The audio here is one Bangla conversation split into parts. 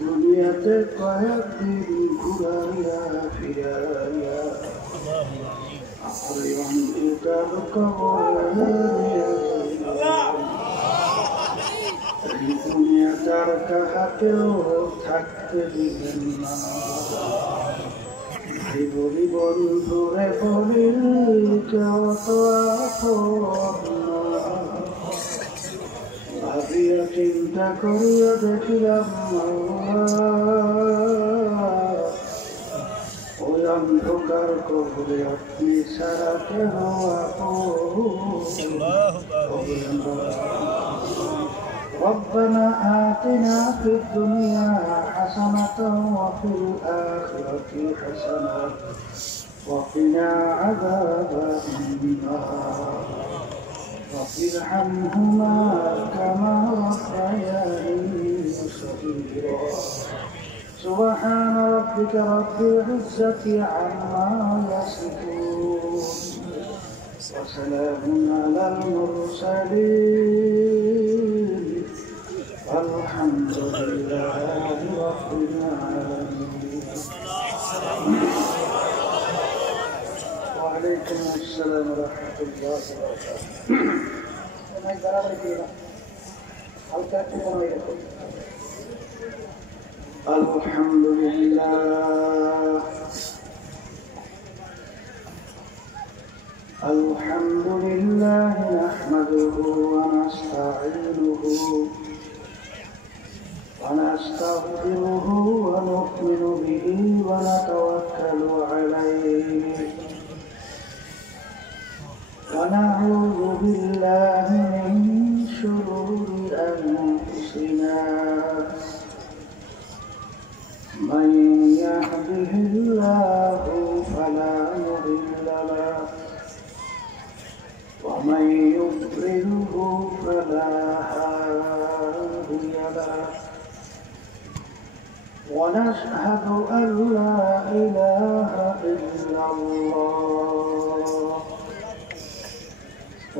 দুনিয়াতে কয়েকদিন ঘুরাইয়া ফিরাইয়া আমার অন্ধকার কবরে দুনিয়াটার কাহাকেও থাকতে দিবেন না। ভাই বলি বন্ধুরে বলি কেউ তো ভাবিয়া চিন্তা করিয়া দেখিলাম ওই অন্ধকার কবরে আপনি সারা কেহ ربنا آتنا في الدنيا حسنة وفي الآخرة حسنة وقنا عذاب النار رب ارحمهما كما ربياني صغيرا سبحان ربك رب العزة عما يصفون وسلام على المرسلين والحمد لله رب العالمين. وعليكم السلام ورحمة الله وبركاته. الحمد لله الحمد لله نحمده ونستعينه ونستغفره ونؤمن به ونتوكل عليه ونعوذ بالله من شرور أنفسنا من يهده الله فلا مضل له ومن يضلله فلا هادي له ونشهد أن لا إله إلا الله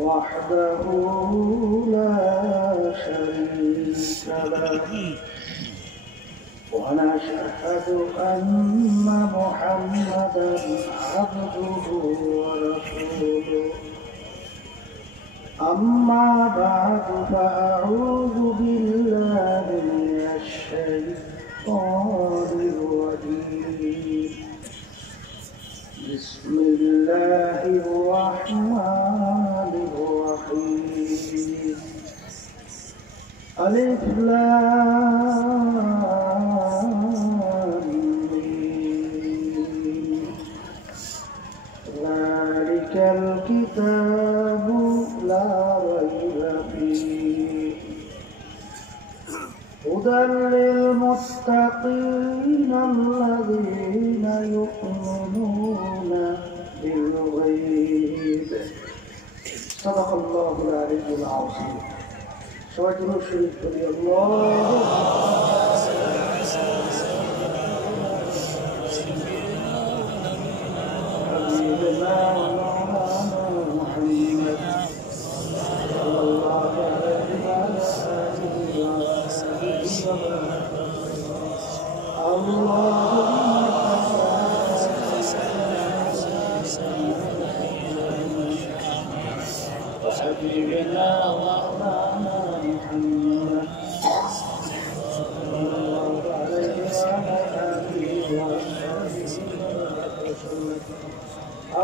وحده لا شريك له ونشهد أن محمدا عبده ورسوله أما بعد فأعوذ بالله من الشيطان الرجيم بسم الله الرحمن الرحيم ألف لام ميم ذلك الكتاب لا ريب فيه هدى للمتقين الذين يؤمنون بالغيب صدق الله العلي العظيم. صلى الله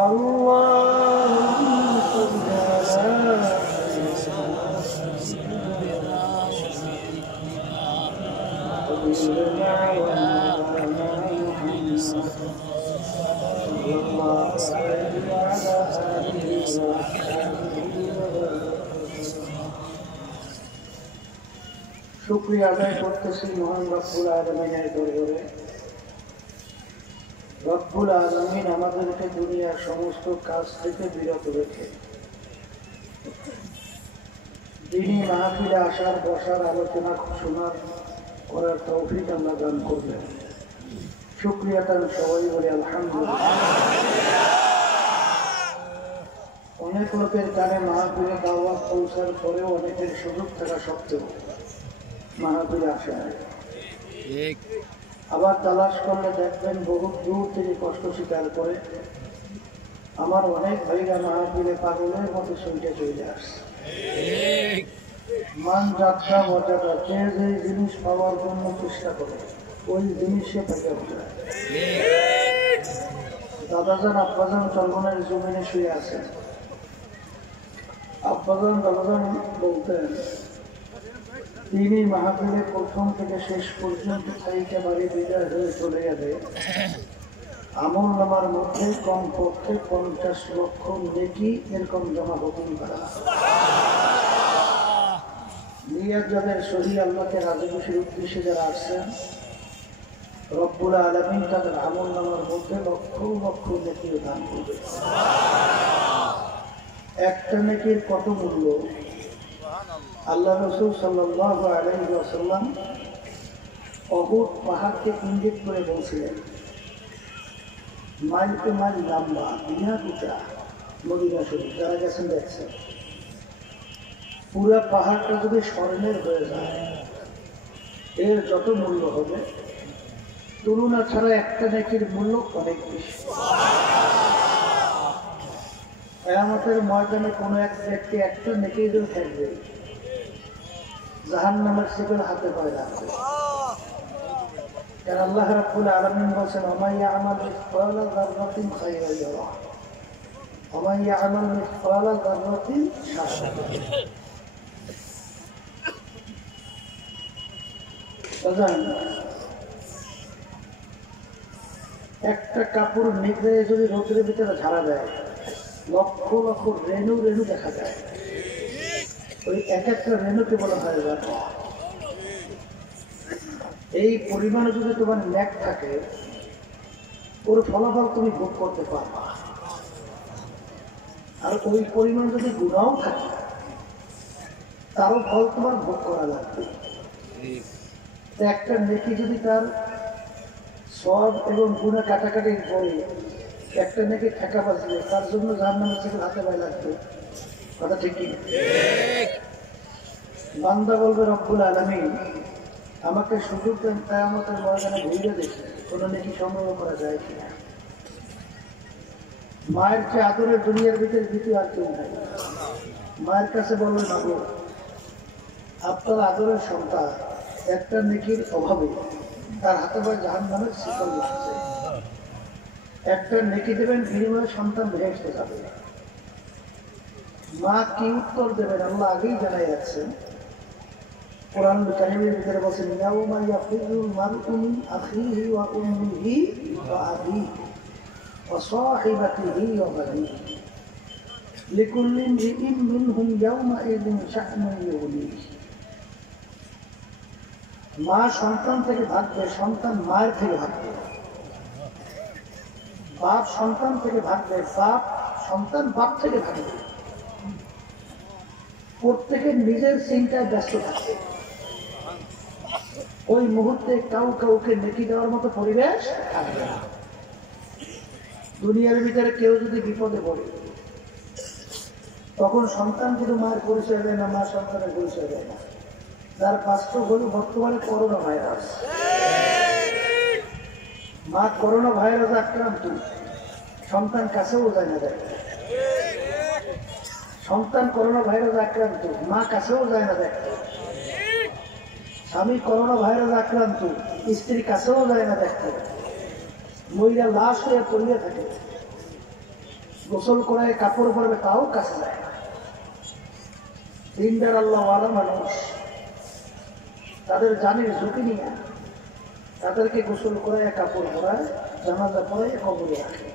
اللهم শুকরিয়া আদায় করতেছি মহান রব্বুল আলামিনের দরবারে। রব্বুল আলামিন আমাদেরকে দুনিয়ার সমস্ত কাজ থেকে বিরত রেখে দিনী মাহফিলে আসার, বসার, আলোচনা শোনার করার তৌফিক আল্লাহ দান করবেন। শুকরিয়া তার সবাই বলে আলহামদুলিল্লাহ। অনেক লোকের কানে মাহফিলে দাওয়াত পৌঁছার পরেও অনেকের সুযোগ থাকা সত্ত্বেও মাহফিলে আসে না। আবার তালাশ করলে দেখবেন বহু দূর থেকে কষ্ট স্বীকার করে আমার অনেক ভাইরা মাহফিলে পাগলের মতো শুনতে চলে আসছে। মান যাত্রা মর্যাদা যে যে জিনিস পাওয়ার জন্য চেষ্টা করে ওই জিনিসে থেকে ওঠে। দাদাজান আব্বাজান চন্দনের জমিনে শুয়ে আছেন। আব্বাজান দাদাজান বলতেন তিনি মাহফিলে প্রথম থেকে শেষ পর্যন্ত সাইকে বাড়ি বিদায় হয়ে চলে গেলে আমল নামার মধ্যে কমপক্ষে 50 লক্ষ নেকি এরকম জমা হতেই পারে। নিয়াত যাদের সহি আল্লাহকে রাজি খুশির উদ্দেশ্যে যারা আসছেন, রব্বুল আলামিন তাদের আমল নামার মধ্যে লক্ষ লক্ষ নেকি দান করবে। একটা নেকির কত মূল্য? আল্লাহ রাসূল সাল্লাল্লাহু আলাইহি ওয়াসাল্লাম উহুদ পাহাড়কে ইঙ্গিত করে বলছিলেন, মাইলকে মাইল লম্বা, বিরাট উঁচা, মদিনা শরীফ যারা গেছেন দেখছেন। পুরা পাহাড়টা যদি স্বর্ণের হয়ে যায় এর যত মূল্য হবে তুলনা ছাড়া একটা নেকির মূল্য অনেক বেশি। কিয়ামতের ময়দানে কোনো এক ব্যক্তি একটা নেকি যদি থাকবে জাহান্নামের শিকল হাতে পায়ে রাখবে। কারণ আল্লাহ রাব্বুল আলামিন বলেন, ওয়া ইয়া'মাল মিসকালা যাররাতিন খায়রান ইয়ারাহ ওয়া ইয়া'মাল মিসকালা যাররাতিন শাররান ইয়ারাহ। একটা কাপড় নিগড়ে যদি রোদের ভিতরে ঝাড়া দেয় লক্ষ লক্ষ রেণু রেণু দেখা যায়। ওই এক একটা রেণুকে বলা হয় জান্নাত। এই পরিমাণে যদি তোমার ন্যাক থাকে ওর ফলাফল তুমি ভোগ করতে পারবা। আর ওই পরিমাণ যদি গুনাহও থাকে তারও ফল তোমার ভোগ করা লাগবে। একটা নেকি যদি তার সওয়াব এবং গুনাহ কাটাকাটির পরে একটা নেকি ঠেকা বাজলে তার জন্য জাহান্নামের থেকে হাতে পায়ে লাগবে। কথা ঠিক কি? বান্দা বলবে, রব্বুল আলামিন আমাকে সুযোগ দেন কিয়ামতের ময়দানে ঘুরে দেখে কোনো নেকি সংগ্রহ করা যায় কিনা। মায়ের চেয়ে আদরের দুনিয়ার ভিতরে দ্বিতীয় আর কেউ নাই। মায়ের কাছে বলবে, মাগো আপনার আদরের সন্তান একটা নেকির অভাবে তার হাতে পায়ে জাহান্নামের শিকল বসেছে, একটা নেকি দেবেন বিনিময়ে সন্তান বেহেশতে যাবে। মা কি উত্তর দেবেন আল্লাহ আগেই জানাই রাখছেন। কোরআন কারীমের ভিতরে বলেন, ইয়াউমা ইয়াফিরুল মারউ মিন আখিহি ওয়া উম্মিহি ওয়া আবিহি ওয়া সাহিবাতিহি ওয়া বানিহি লিকুল্লি ইমরিইন মিনহুম ইয়াউমাইযিন শা'নুন ইউগনিহি। মা সন্তান থেকে ভাগবে, সন্তান মায়ের থেকে ভাগবে। বাপ সন্তান থেকে ভাগবে, বাপ সন্তান বাপ থেকে ভাগবে। প্রত্যেকের নিজের চিন্তায় ব্যস্ত থাকে। ওই মুহূর্তে কাউকে নেকি দেওয়ার মতো পরিবেশ থাকবে না। দুনিয়ার ভিতরে কেউ যদি বিপদে পড়ে তখন সন্তান কিন্তু মায়ের পরিচয় দেয় না, মা সন্তানের পরিচয় দেয় না। যার বাস্তব হল বর্তমানে করোনা ভাইরাস। মা করোনা ভাইরাস আক্রান্ত, সন্তান কাছেও যায় না দেখে। সন্তান করোনা ভাইরাস আক্রান্ত, মা কাছেও যায় না দেখতে। স্বামী করোনা ভাইরাস আক্রান্ত, স্ত্রী কাছেও যায় না দেখতে। মহিলা লাশ হয়ে পড়িয়ে থাকে, গোসল করায় কাপড় পরবে তাও কাছে যায় না। দিনদার আল্লাহওয়ালা মানুষ তাদের জানের ঝুঁকি নিয়ে তাদেরকে গোসল করায় কাপড় পরায়, জানাজা পরায় কবরে রাখে।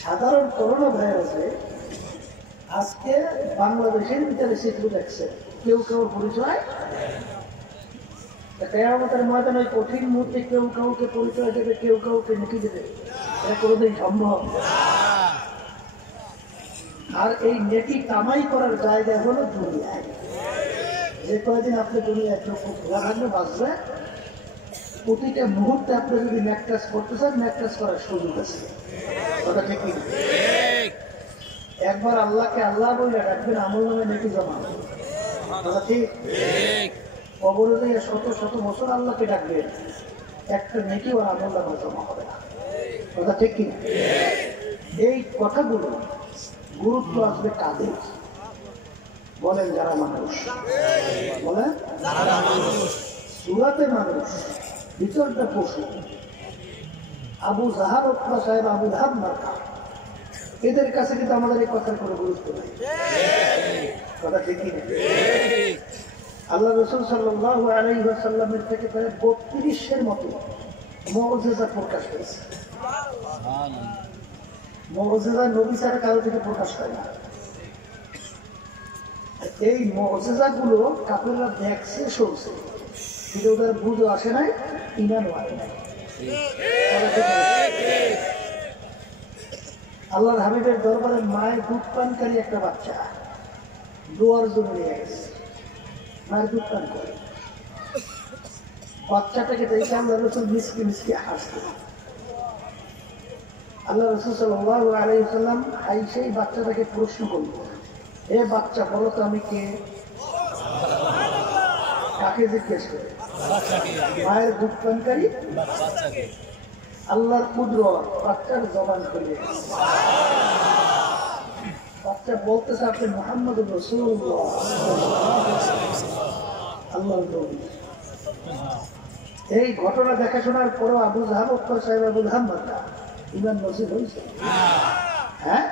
সাধারণ করোনা ভাইরাসে আজকে বাংলাদেশের ভিতরে চিত্র দেখছে, কেউ কেউ পরিচয় কিয়ামতের ময়দানে ওই কঠিন মুহূর্তে কেউ কাউকে পরিচয় দেবে, কেউ কাউকে নেকি দেবে, এটা কোনোদিন সম্ভব। আর এই নেকি কামাই করার জায়গা হলো দুনিয়ায়। যে কয়েকদিন আপনি দুনিয়ায় খোলা থাকবে বাঁচবে, প্রতিটা মুহূর্তে আপনি যদি ম্যাকটাস করতে চান, ম্যাকটাস করার সুযোগ আছে। কথা ঠিক কি? একবার আল্লাহকে আল্লাহ বলে রাখবেন, আমল নামে নেকি জমা। কথা ঠিক? কবরে দিয়ে শত শত বছর আল্লাহকে ডাকবেন, একটা নেকি ওর আমল নামে জমা হবে না। কথা ঠিক কি? এই কথাগুলো গুরুত্ব আসবে কাদের? বলেন যারা মানুষ, বলেন সূরাতে মানুষ, ভিতরটা পশু। আবু জাহাল উতবা সাহেব, আবু লাহাব মার্কা, এদের কাছে কিন্তু আমাদের এই কথার কোনো গুরুত্ব নেই। কথা ঠিক কি? আল্লাহ রাসূল সাল্লাল্লাহু আলাইহি ওয়াসাল্লামের থেকে প্রায় 32-এর মতো মুআজিজা প্রকাশ পেয়েছে। মুআজিজা নবী ছাড়া কারো থেকে প্রকাশ হয় না। এই মুআজিজাগুলো কাফেররা দেখছে, শুনছে, কিন্তু ওদের বুঝে আসে নাই, ঈমানও আসে নাই। আল্লাহর হাবিবের দরবারে মায়ের দুধ পানকারী একটা বাচ্চা দোয়ার জন্য নিয়ে গেছে। মায়ের দুধ পান করে বাচ্চাটাকে দেখে আল্লাহ রাসূল মিসকি মিসকি হাসতেন। আল্লাহ রাসূল সাল্লাল্লাহু আলাইহি ওয়াসাল্লাম সেই বাচ্চাটাকে প্রশ্ন করল, এ বাচ্চা বলো তো আমি কে? কাকে জিজ্ঞেস করে? মায়ের দুধ পানকারী আল্লাহর কুদরত বাচ্চার জবান খুলে বাচ্চা বলতেছে, আপনি মুহাম্মদুর রাসূলুল্লাহ আল্লাহর নবী। এই ঘটনা দেখাশোনার পরও আবু জাহাল উতবা সাহেব, আবু লাহাব মার্কা ঈমান নসিব হয়েছে? হ্যাঁ,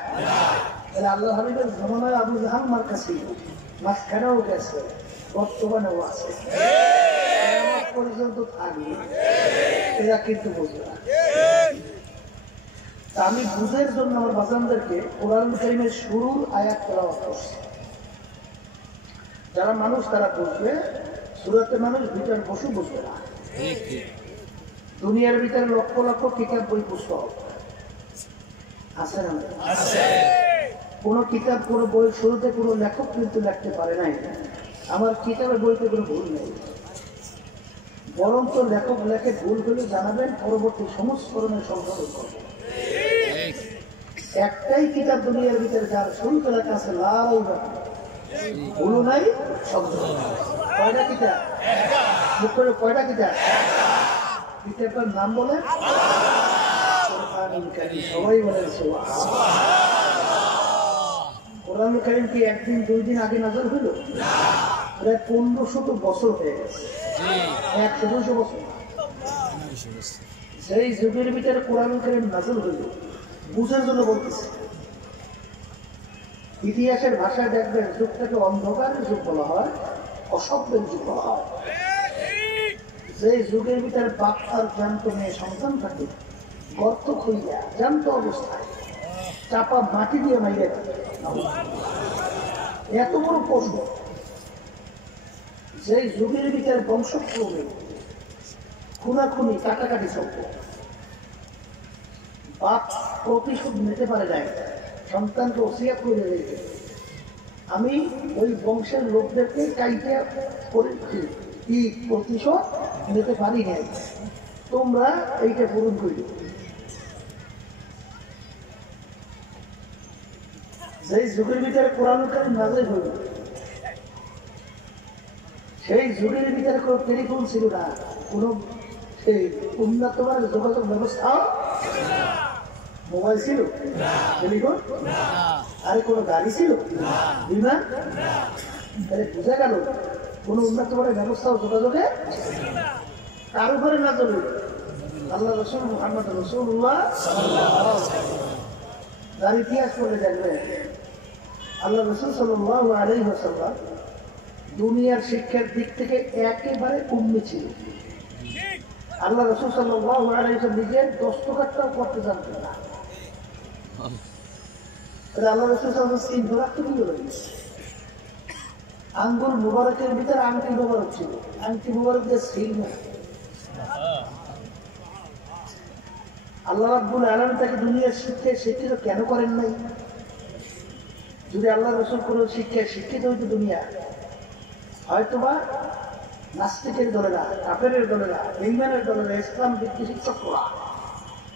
আল্লাহ হাবিবের জমানায় আবু জাহাল মার্কা ছিল, মাঝখানেও গেছে, বর্তমানেও আছে, পর্যন্ত থাকবে। এরা কিন্তু বুঝে না। আমি বুঝের জন্য আমার বাজানদেরকে কোরআন কারীমের শুরুর আয়াত তেলাওয়াত করছি। যারা মানুষ তারা বুঝবে, সূরাতে মানুষ ভিতর পশু বুঝবে না। দুনিয়ার ভিতরে লক্ষ লক্ষ কিতাব বই পুস্তক আছে না? কোন কিতাব, কোন বই শুরুতে কোনো লেখক কিন্তু লিখতে পারে নাই। আমার কিতাবের বইতে কোনো ভুল নেই, বরং তো লেখক লেখে ভুল হলে জানাবেন, পরবর্তী সংস্করণের সংশোধন করবেন। একটাই কিতাব দুনিয়ার ভিতরে যার শুরুতে লেখা আছে লাল ভুলও নাই, শব্দ। কয়টা কিতাব? মুখ করে কয়টা কিতাব? কিতাবটার নাম বলেন সবাই বলেন কোরআনুল কারীম। কি একদিন দুই দিন আগে নাযিল হইল? প্রায় 1500 বছর হয়ে গেছে, 100-200 বছর। সেই যুগের ভিতরে কোরআনুল কারীম নাযিল হইল, বুঝার জন্য বলতেছে। ইতিহাসের ভাষায় দেখবেন যুগটাকে অন্ধকারের যুগ বলা হয়, অসভ্যের যুগ বলা হয়। যে যুগের ভিতরে বাপ তার জ্যান্ত মেয়ে সন্তান থাকে, গর্ত খুইয়া জ্যান্ত অবস্থায় চাপা মাটি দিয়ে মাইরে এত বড় পশু। যে যুগের ভিতরে বংশক্রমে খুনাখুনি কাটাকাটি চলত, বাপ প্রতিশোধ নিতে পারে নাই, সন্তানকে ওসিয়াত করে রেখে আমি ওই বংশের লোকদেরকে কাইতে করেছি, কি প্রতিশোধ নিতে পারি নাই, তোমরা এইটা পূরণ করি। যে যুগের ভিতরে কোরআনুল কারীম নাযিল হইল, সেই যুগের ভিতরে কোনো টেলিফোন ছিল না, কোনো উন্নত মানের যোগাযোগ ব্যবস্থা, মোবাইল ছিল, টেলিফোন, আরে কোনো গাড়ি ছিল, বিমান, তাহলে বোঝা গেল কোনো উন্নত মানের ব্যবস্থা ও যোগাযোগে কার উপরে নাযিল হইল? আল্লাহ রাসূল মুহাম্মদ রাসূলুল্লাহ। যার ইতিহাস পড়লে দেখবেন আল্লাহ রাসূল সাল্লাল্লাহু আলাইহি ওয়াসাল্লাম দুনিয়ার শিক্ষার দিক থেকে একেবারে উম্মি ছিল। আল্লাহ রাসূল সাল্লাল্লাহু আলাইহি ওয়াসাল্লাম নিজের দস্তখতটাও করতে জানতেন না। আল্লাহ রাসূল সাল্লাল্লাহু আলাইহি ওয়াসাল্লাম আঙ্গুল মুবারকের ভিতরে আংটি মুবারক ছিল, আংটি মুবারক দিয়ে সিল না। আল্লাহ রাব্বুল আলামিন তাকে দুনিয়ার শিক্ষায় শিক্ষিত কেন করেন নাই? যদি আল্লাহ রাসূল কোনো শিক্ষায় শিক্ষিত হইতো দুনিয়া, হয়তোবা নাস্তিকের দলেরা, কাফেরের দলেরা, বেঈমানের দলেরা, ইসলাম বিদ্বেষী চক্ররা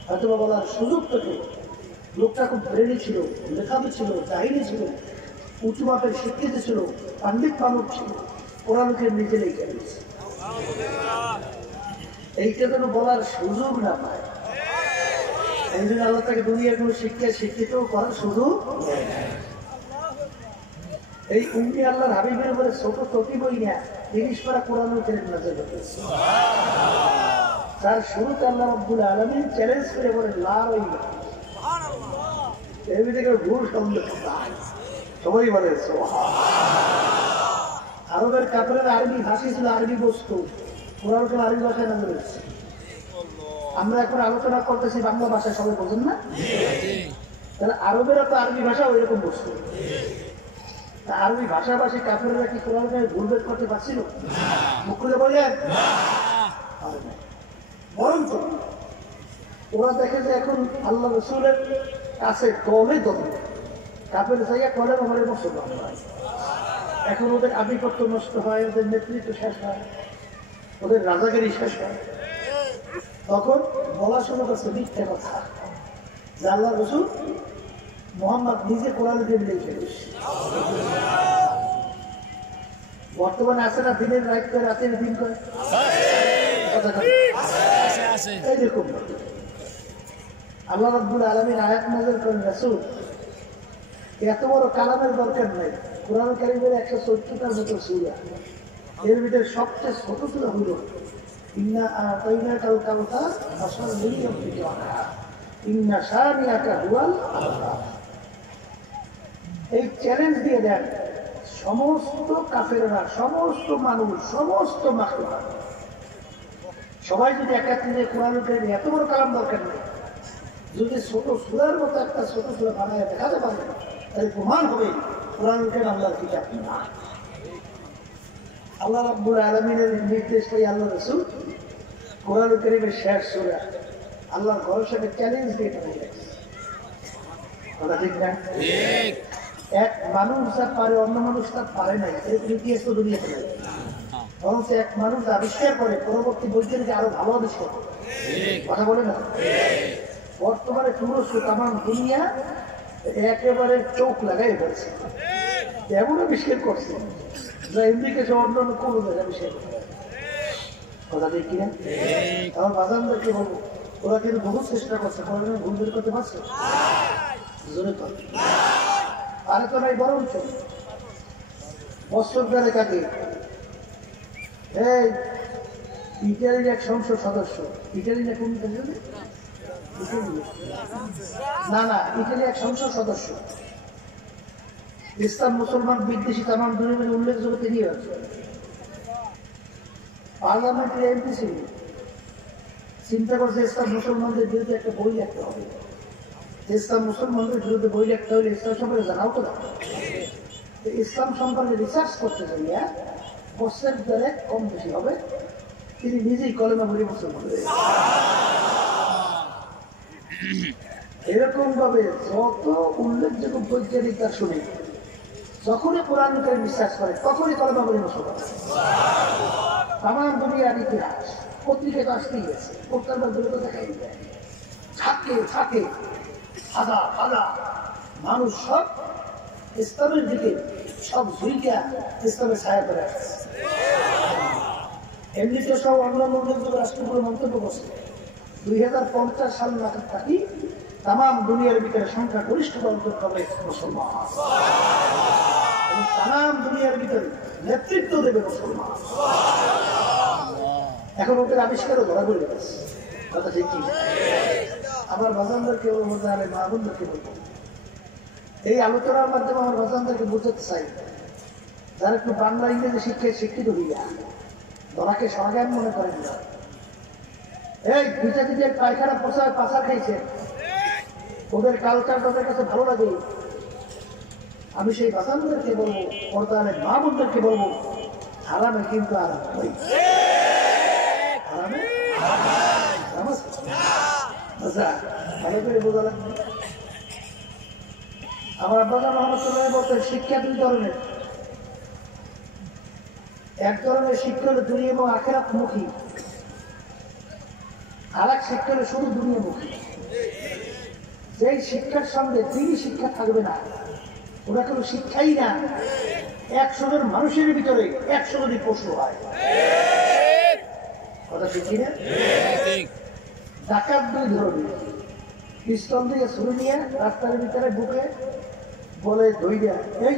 হয়তোবা বলার সুযোগ পেত লোকটা খুব ব্রেনি ছিল, লেখাবি ছিল, জাহিনী ছিল, উঁচু মাপের শিক্ষিত ছিল, পাণ্ডিত মানুষ ছিল, কোরআনকে নিজে লিখে দিয়েছে। এইটা যেন বলার সুযোগ না পায়, এই জন্য আল্লাহ তাকে দুনিয়ার কোনো শিক্ষায় শিক্ষিত করার সুযোগ। এই উম্মি আল্লাহর হাবিবের উপরে ছোট চটি বই না 30 পারা কোরআনুল কারীম নাযিল হয়েছে। তার শুরুতে আল্লাহ রাব্বুল আলামিন চ্যালেঞ্জ করে বলেন লা রাইবা, এর ভিতরে ভুল সন্দেহ নাই, সবাই বলে সুবহানাল্লাহ। আরবের কাফেররা আরবি ভাষী ছিল, আরবি বস্তু, কোরআন কারীম আরবি ভাষায় নাযিল হয়েছে। আমরা এখন আলোচনা করতেছি বাংলা ভাষায়, সবাই বোঝেন না? তাহলে আরবেরা তো আরবি ভাষা ওই রকম বস্তু। আরবি ভাষাভাষী কাফেররা কি কোরআন ভুল বের করতে পারছিল? মুখ খুলে বলেন বরঞ্চ ওরা দেখে যে এখন আল্লাহ রাসূলের কাছে দলে দলে কাফের জায়গা কলে আমাদের মুসলমান হয়। এখন ওদের আধিপত্য নষ্ট হয়, ওদের নেতৃত্ব শেষ হয়, ওদের রাজাগিরি শেষ হয়। তখন বলা শুরু করছে মিথ্যা কথা যে আল্লাহ রাসূল মুহাম্মদ নিজে কোরআনের লিখে দিয়েছে। বর্তমানে আছে না দিনের রাত করে রাতের দিন করে, এই দেখুন আল্লাহ রাব্বুল আলামিন আয়াত নাযিল করেন রাসূল এত বড় কালামের দরকার নাই। কোরআন কারীমের 114টার মতো সূরা, এর ভিতরে সবচেয়ে ছোট সূরা হলো ইন্না আতাইনাকাল কাউসার ফাশরাবি লিরাব্বিকা ওয়ানহার ইন্না শানিআকা হুয়াল আবতার। এই চ্যালেঞ্জ দিয়ে দেন সমস্ত কাফেররা, সমস্ত মানুষ, সমস্ত মাখলুকাত সবাই যদি একাত্রে কোরআন কারীম এত বড় কালাম দরকার নেই, যদি ছোট সূরার মতো একটা ছোট সূরা বানায় দেখাতে পারে তাহলে প্রমাণ হবে কোরআন কারীম আল্লাহর কিতাব না। আল্লাহ রাব্বুল আলামিনের নির্দেশ পেয়ে আল্লাহ রাসূল কোরআন কারীমের শেষ সূরা আল্লাহর ঘরের সাথে চ্যালেঞ্জ দিয়ে বলে, কথা ঠিক না? এক মানুষ যা পারে অন্য মানুষ তা পারে নাই, এরকম ইতিহাস তো দুনিয়াতে নাই। বরং এক মানুষ আবিষ্কার করে পরবর্তী বৈজ্ঞানিক আরো ভালো আবিষ্কার করে, কথা বলে না? বর্তমানে তুরস্ক তামাম দুনিয়া একেবারে চোখ লাগাই ফেলছে, এমন আবিষ্কার করছে যা আমেরিকা সহ অন্যান্য কোনো জায়গায় আবিষ্কার করতে পারে। কথা ঠিক কিনা? আমার বাজানদেরকে বলবো ওরা কিন্তু বহু চেষ্টা করছে, কোরআনের ভুল বের করতে পারছে জোরে করে আরে তো নাই। বরঞ্চ বছর ধরে কাকে এই ইটালির এক সংসদ সদস্য, ইটালি না কোন না না ইটালি এক সংসদ সদস্য ইসলাম মুসলমান বিদ্বেষী তামাম দুনিয়ার উল্লেখযোগ্য তিনি আছে, পার্লামেন্টের এমপি ছিল। চিন্তা করছে ইসলাম মুসলমানদের বিরুদ্ধে একটা বই লিখতে হবে, ইসলাম মুসলমানদের বিরুদ্ধে বই লিখতে হলে ইসলাম সম্পর্কে জানাও তো না। ইসলাম সম্পর্কে রিসার্চ করতে চাইলে বছরের দ্বারা কম বেশি হবে, তিনি নিজেই কলেমা পড়ে মুসলমান। এরকম ভাবে যত উল্লেখযোগ্য বৈজ্ঞানিক তার শুনে যখনই কোরআন কারীম বিশ্বাস করে তখনই কলেমা পড়ে মুসলমান। তামাম দুনিয়ার ইতিহাস পত্রিকায় তো আসতেই গেছে, প্রত্যেকবার দূরত দেখাই যায়, থাকে থাকে হাজার হাজার মানুষ সব ইসলামের দিকে সব ঝুঁকা ইসলামের ছায়া করে আসছে। এমনিতে সব অন্যান্য উল্লেখযোগ্য রাষ্ট্রগুলো মন্তব্য করছে 2050 সাল নাগাদ থাকি তামাম দুনিয়ার ভিতরে সংখ্যা গরিষ্ঠ অন্তর হবে মুসলমান, এবং তামাম দুনিয়ার ভিতরে নেতৃত্ব দেবে মুসলমান। এখন ওদের আবিষ্কারও ধরা পড়ে গেছে, কথা ঠিক কি? আমার বাজানদেরকে বলতে হবে, মা বোনদেরকে বলবো, এই আলোচনার মাধ্যমে আমার বাজানদেরকে বোঝাতে চাই যারা একটু বাংলা ইংরেজি শিক্ষায় শিক্ষিত হইয়া ধরাকে সমাধান মনে করেন না। এই দুইটা দিকে পায়খানা পোষায় পাশা খাইছে, ওদের কালচার তাদের কাছে ভালো লাগে, আমি সেই বাসানদেরকে বলবো, পর্দানের মা বোনদেরকে বলবো, হারামে কিন্তু আরাম নেই। হারামে আচ্ছা ভালো করে বোঝা লাগবে। আমার আব্বাজান রহমতুল্লাহ বলতেন শিক্ষা দুই ধরনের। এক ধরনের শিক্ষা হলো দুনিয়া এবং আখিরাতমুখী, আর এক শিক্ষা হলো শুধু দুনিয়ামুখী। যেই শিক্ষার সঙ্গে দিনই শিক্ষা থাকবে না, ওরা কোনো শিক্ষাই না। 100 জন মানুষের ভিতরে 100 জনই পশু হয়। কথা ঠিক না? ডাকাত দুই ধরনের, পিস্তল দিয়ে ছুরি নিয়ে রাস্তার ভিতরে বুকে বলে ধইয়া, এই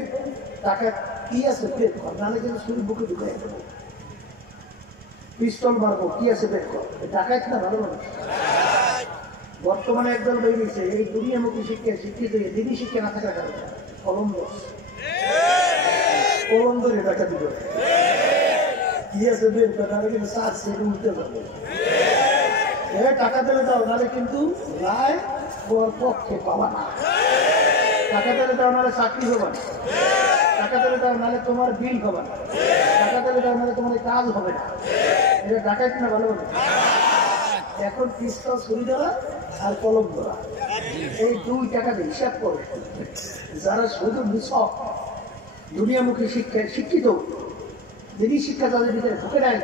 ডাকাত কি আছে বের কর, নাহলে কিন্তু ছুরি বুকে ঢুকাই দেবো, পিস্তল মারবো, কি আছে বের কর। ডাকাত না ভালো মানুষ। বর্তমানে একদল বেরিয়েছে এই দুনিয়ামুখী শিক্ষা শিক্ষিত হয়ে দিনই শিক্ষা না থাকার কারণে কলম্বরে ডাকাতি করে, কি আছে বের কর, নাহলে কিন্তু সাত সেটা উঠতে পারবে। টাকা দিলে দাও, নাহলে কিন্তু রায় ওর পক্ষে পাবা না। টাকা দিলে দাও, নাহলে চাকরি হবে না। টাকা দিলে দাও, নাহলে তোমার বিল হবে না। টাকা দিলে দাও, নাহলে তোমার কাজ হবে না। এটা ডাকাইত না ভালো হবে। এখন পিস্তল ছুরি ধরা আর কলম ধরা, এই 2 টাকাতে হিসাব করে যারা শুধু মিশক দুনিয়ামুখী শিক্ষায় শিক্ষিত, দিনই শিক্ষা তাদের ভিতরে ঢুকে নেয়,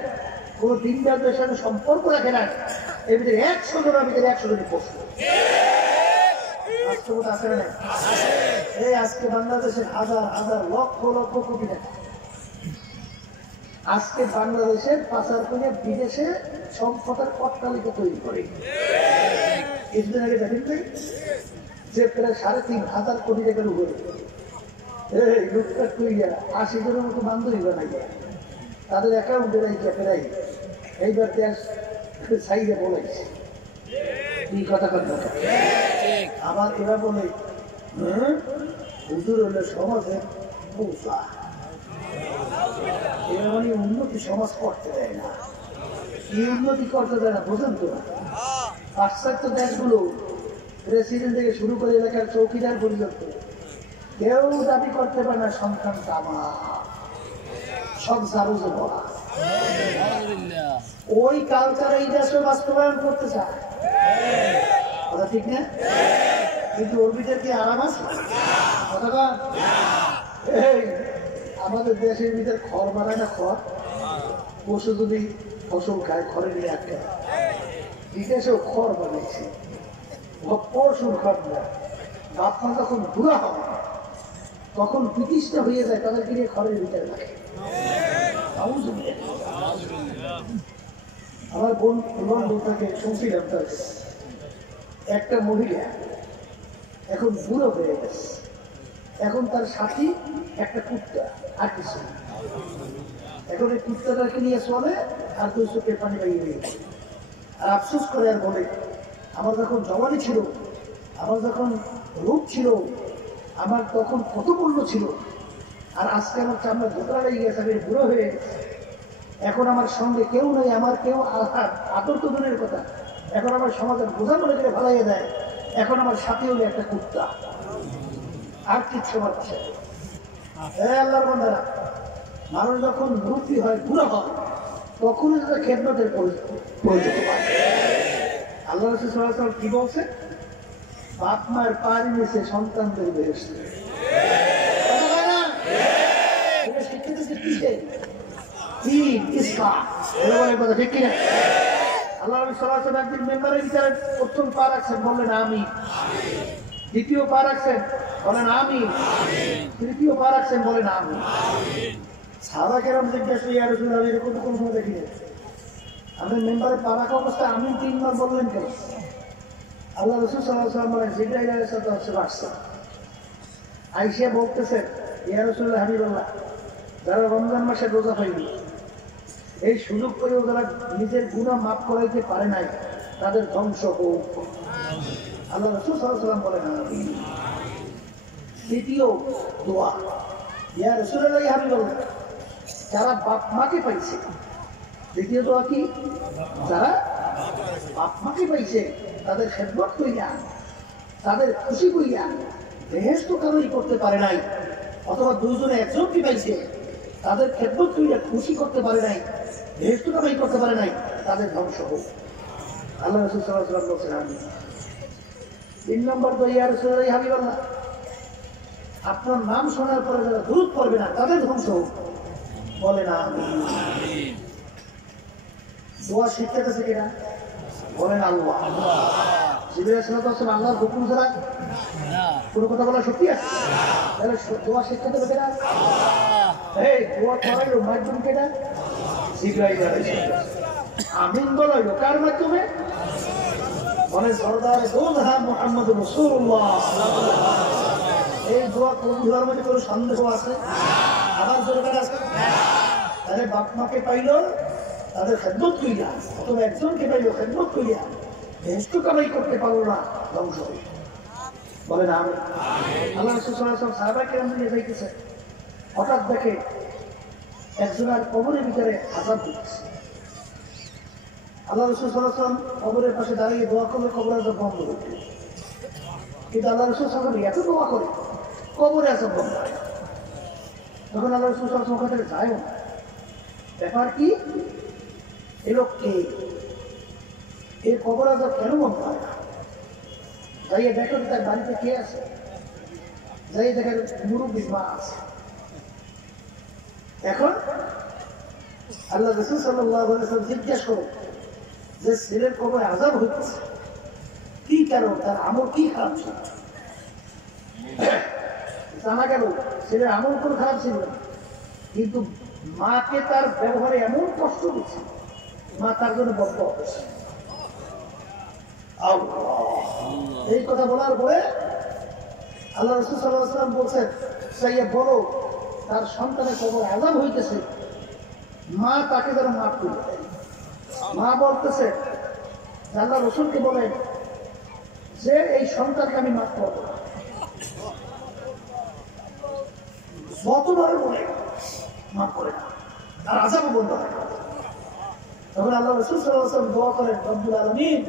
কোন দিনদারদের সাথে সম্পর্ক রাখে না, এর ভিতরে 100 জনের ভিতরে 100 জনের প্রশ্ন। বাস্তবতা আছে না? এই আজকে বাংলাদেশের হাজার হাজার লক্ষ লক্ষ কোটি টাকা আজকে বাংলাদেশের পাচার করে বিদেশে সম্পদের অট্টালিকা তৈরি করে। কিছুদিন আগে দেখেন যে প্রায় 3,500 কোটি টাকার উপরে এই লুটপাট করিয়া 80 জনের মতো বান্ধবী বানাই তাদের অ্যাকাউন্টে রাইয়া প্রায় এইবার দেশ সাইডে বলেছে এই কথা কথা। আবার এরা বলে হুজুর হলে সমাজের পৌঁছা, এরা মানে উন্নতি সমাজ করতে দেয় না। কি উন্নতি করতে দেয় না বোঝেন তো না? পাশ্চাত্য দেশগুলো প্রেসিডেন্ট থেকে শুরু করে এলাকার চৌকিদার পর্যন্ত কেউ দাবি করতে পারে না সন্তানটা আমার, সব জারুজে বলা। ওই কালচার এই দেশে বাস্তবায়ন করতে চায়, কথা ঠিক না? কিন্তু ওর ভিতরে কি আরাম আছে? কথাটা এই আমাদের দেশের ভিতরে খড় বানায় না, খড় পশু যদি ফসল খায় খড়ে নিয়ে আটকে, বিদেশেও খড় বানাইছে পশুর খড় না। বাপমা যখন বুড়া হবে তখন বিতৃষ্ণা হয়ে যায়, তাদেরকে নিয়ে খড়ের ভিতরে রাখে। আমার বন্ধু থেকে শুনছিলাম তার একটা মহিলা এখন বুড়ো হয়ে গেছে, এখন তার সাথী একটা কুত্তা আর কিছু, এখন এই কুত্তাটাকে নিয়ে চলে আর 2 চোখের পানি বাইয়ে নিয়ে আর আফসোস করে আর বলে, আমার যখন জওয়ানি ছিল, আমার যখন রূপ ছিল, আমার তখন কত মূল্য ছিল, আর আজকে আমার চামড়া ধোকরা লেগে গেছে, আমি বুড়ো হয়ে গেছে, এখন আমার সঙ্গে কেউ নেই, আমার কেউ আদর তো দূরের কথা, এখন আমার সমাজের বোঝা মনে করে ভালাইয়ে দেয়, এখন আমার সাথে হলে একটা কুত্তা আর কিচ্ছু আমার পাশে। আল্লাহর বান্দারা, মানুষ যখন মুরব্বী হয়, বুড়ো হয়, তখনই তাদের খেদমতের প্রয়োজন হয়। আল্লাহ রাসূল সাল্লাল্লাহু আলাইহি ওয়াসাল্লাম কি বলছে? বাপ মায়ের পানি নিচে সন্তানদের বেহেশত। আল্লাহ রাসূল সাল্লাল্লাহু আলাইহি ওয়াসাল্লাম একদিন মেম্বারের ভিতরে প্রথম পা রাখছেন, বললেন আমি। দ্বিতীয় পা রাখছেন, বলেন আমি। তৃতীয় পা রাখছেন, বলেন আমি। সাহাবা কেরাম জিজ্ঞাসা, ইয়া রাসূলুল্লাহ, এরকম কোন সময় দেখিনি, আপনি মেম্বারে পা রাখা অবস্থায় আমি 3 বার বললেন কেন? আল্লাহ রাসূল সাল্লাল্লাহু আলাইহি ওয়াসাল্লাম বলেন, জিবরাইল আলাইহিস সালাম আসছে, আয়েশা বলতেছেন, ইয়া রাসূলুল্লাহ হাবিবাল্লাহ, যারা রমজান মাসে রোজা পায়নি, এই সুযোগ করেও যারা নিজের গুনাহ মাফ করাইতে পারে নাই, তাদের ধ্বংস হোক। আল্লাহ রাসূল সাল্লাল্লাহু আলাইহি ওয়াসাল্লাম বলেন আমিন। দ্বিতীয় দোয়া, ইয়া রাসূলুল্লাহ হাবিবাল্লাহ, যারা বাপ মাকে পাইছে, দ্বিতীয় দোয়া কি? যারা বাপ মাকে পাইছে তাদের খেদমত কইয়া, তাদের খুশি কইয়া, বেহেশত কারোই করতে পারে নাই, অথবা দুইজনে একজনকে পাইছে, তাদের খেদমত করিয়া খুশি করতে পারে নাই, বেহেশত কামাই করতে পারে নাই, তাদের ধ্বংস হোক। আল্লাহ রাসূল সাল্লাল্লাহু আলাইহি ওয়াসাল্লাম বলেছেন আমিন। 3 নম্বর তো ইয়া রাসূলুল্লাহ হাবিবাল্লাহ, আপনার নাম শোনার পরে যারা দুরূদ পড়বে না তাদের ধ্বংস হোক। বলে না আমিন। দোয়া শিখতেছে কিনা? বলেন আল্লাহ। জিবরাইল সাল্লাল্লাহু আলাইহি ওয়াসাল্লাম আল্লাহর হুকুম ছাড়া কোনো কথা বলা সত্যি আছে? তাহলে দোয়া শিখতে দেবে কিনা? এই দোয়া করার মাধ্যম কেনা? জিবরাইল আলাইহিস সালাম। আমিন বলাইলো কার মাধ্যমে? বলে সরদার দোহা মুহাম্মদ রাসূলুল্লাহ। এই দোয়া কবুল হওয়ার মধ্যে কোনো সন্দেহ আছে? আবার দরকার আছে? তাহলে বাপ মাকে পাইল, তাদের খেদমত করিয়া, অথবা একজনকে পাইল খেদমত করিয়া, বেহেশত কামাই করতে পারলো না, ধ্বংস হইল। বলে না আমি। আল্লাহ রাসূল সাল্লাল্লাহু আলাইহি ওয়াসাল্লাম সাহাবায়ে কেরাম নিয়ে যাইতেছে, হঠাৎ দেখে একজনের কবরের ভিতরে আযাব হচ্ছে। আল্লাহ রাসূল সাল্লাল্লাহু আলাইহি ওয়াসাল্লাম কবরের পাশে দাঁড়িয়ে দোয়া করলে কবরের আযাব বন্ধ হয়ে গেল। কিন্তু আল্লাহ রাসূল সাল্লাল্লাহু আলাইহি ওয়াসাল্লাম এত দোয়া করে কবরে আযাব বন্ধ হয় না। তখন আল্লাহ রাসূল সাল্লাল্লাহু আলাইহি ওয়াসাল্লাম ওখান থেকে যায় না। ব্যাপার কি? এ লোককে এই কবর আযাব কেন বন্ধ হয় না? যাইয়ে দেখো তার বাড়িতে কে আছে, যাইয়ে দেখেন মুরব্বী মা আছে। এখন আল্লাহ রাসূল সাল্লাল্লাহু আলাইহি ওয়াসাল্লাম জিজ্ঞেস করো যে ছেলের কবরে আযাব হইতেছে কি কারণ, তার আমল কি খারাপ ছিল? জানা গেল ছেলের আমল কোনো খারাপ ছিল না, কিন্তু মাকে তার ব্যবহারে এমন কষ্ট দিচ্ছে, মা তার জন্য বদ্ধ হচ্ছে। এই কথা বলার পরে আল্লাহ রাসূল সাল্লাল্লাহু আলাইহি ওয়াসাল্লাম বলছেন, যাইয়া বলো তার সন্তানের কবর আযাব হইতেছে, মা তাকে যেন মাফ করে দেয়। মা বলতেছে আল্লাহ রাসূলকে বলেন যে এই সন্তানকে আমি মাফ করবো না, যতবার বলে মাফ করে না, তার আযাবও বন্ধ হয় না। তখন আল্লাহ রাসূল সাল্লাল্লাহু আলাইহি ওয়াসাল্লাম দোয়া করেন, রব্বুল আলামিন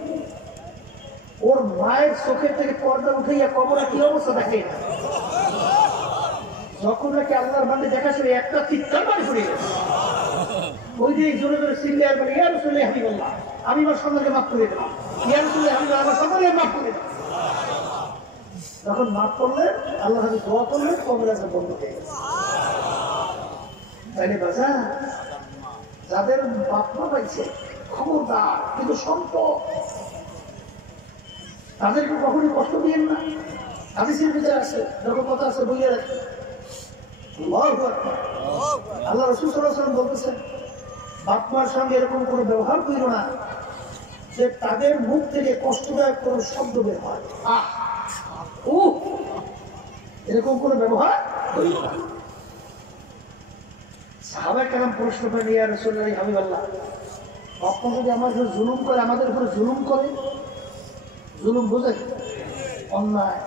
ওর মায়ের চোখের থেকে পর্দা উঠাইয়া কবরে কি অবস্থা দেখে, যখন নাকি আল্লাহর বান্দা দেখা শুনে একটা চিৎকার মারি পড়ে গেছে, ওই যে জোরে জোরে চিল্লে আর বলে ইয়া রাসূলুল্লাহ হাবিবাল্লাহ, আমি আমার সন্তানকে মাফ করে দিলাম, ইয়া রাসূলুল্লাহ হাবিবাল্লাহ আমার সন্তানকে মাফ করে দিলাম। তখন মাফ করলেন, আল্লাহ হাবিব দোয়া করলেন, কবরে আযাব বন্ধ হয়ে গেছে। তাইলে বাজার যাদের বাপ মা পাইছে খবরদার, কিন্তু সম্পদ তাদেরকে কখনই কষ্ট দিয়েন না। হাদিসের ভিতরে আছে, যখন কথা আছে বইয়ে রাখে। আল্লাহ রাসূল সাল্লাল্লাহু আলাইহি ওয়াসাল্লাম বলতেছেন, বাপ মার সঙ্গে এরকম কোনো ব্যবহার করিও না যে তাদের মুখ থেকে কষ্টদায়ক কোনো শব্দ বের হয়, এরকম কোনো ব্যবহার করিও না। সাহাবায়ে কেরাম প্রশ্ন করেন, ইয়া রাসূলুল্লাহ হাবিবাল্লাহ, বাপ মা যদি আমার উপর জুলুম করে, আমাদের উপরে জুলুম করে, জুলুম বোঝে অন্যায়।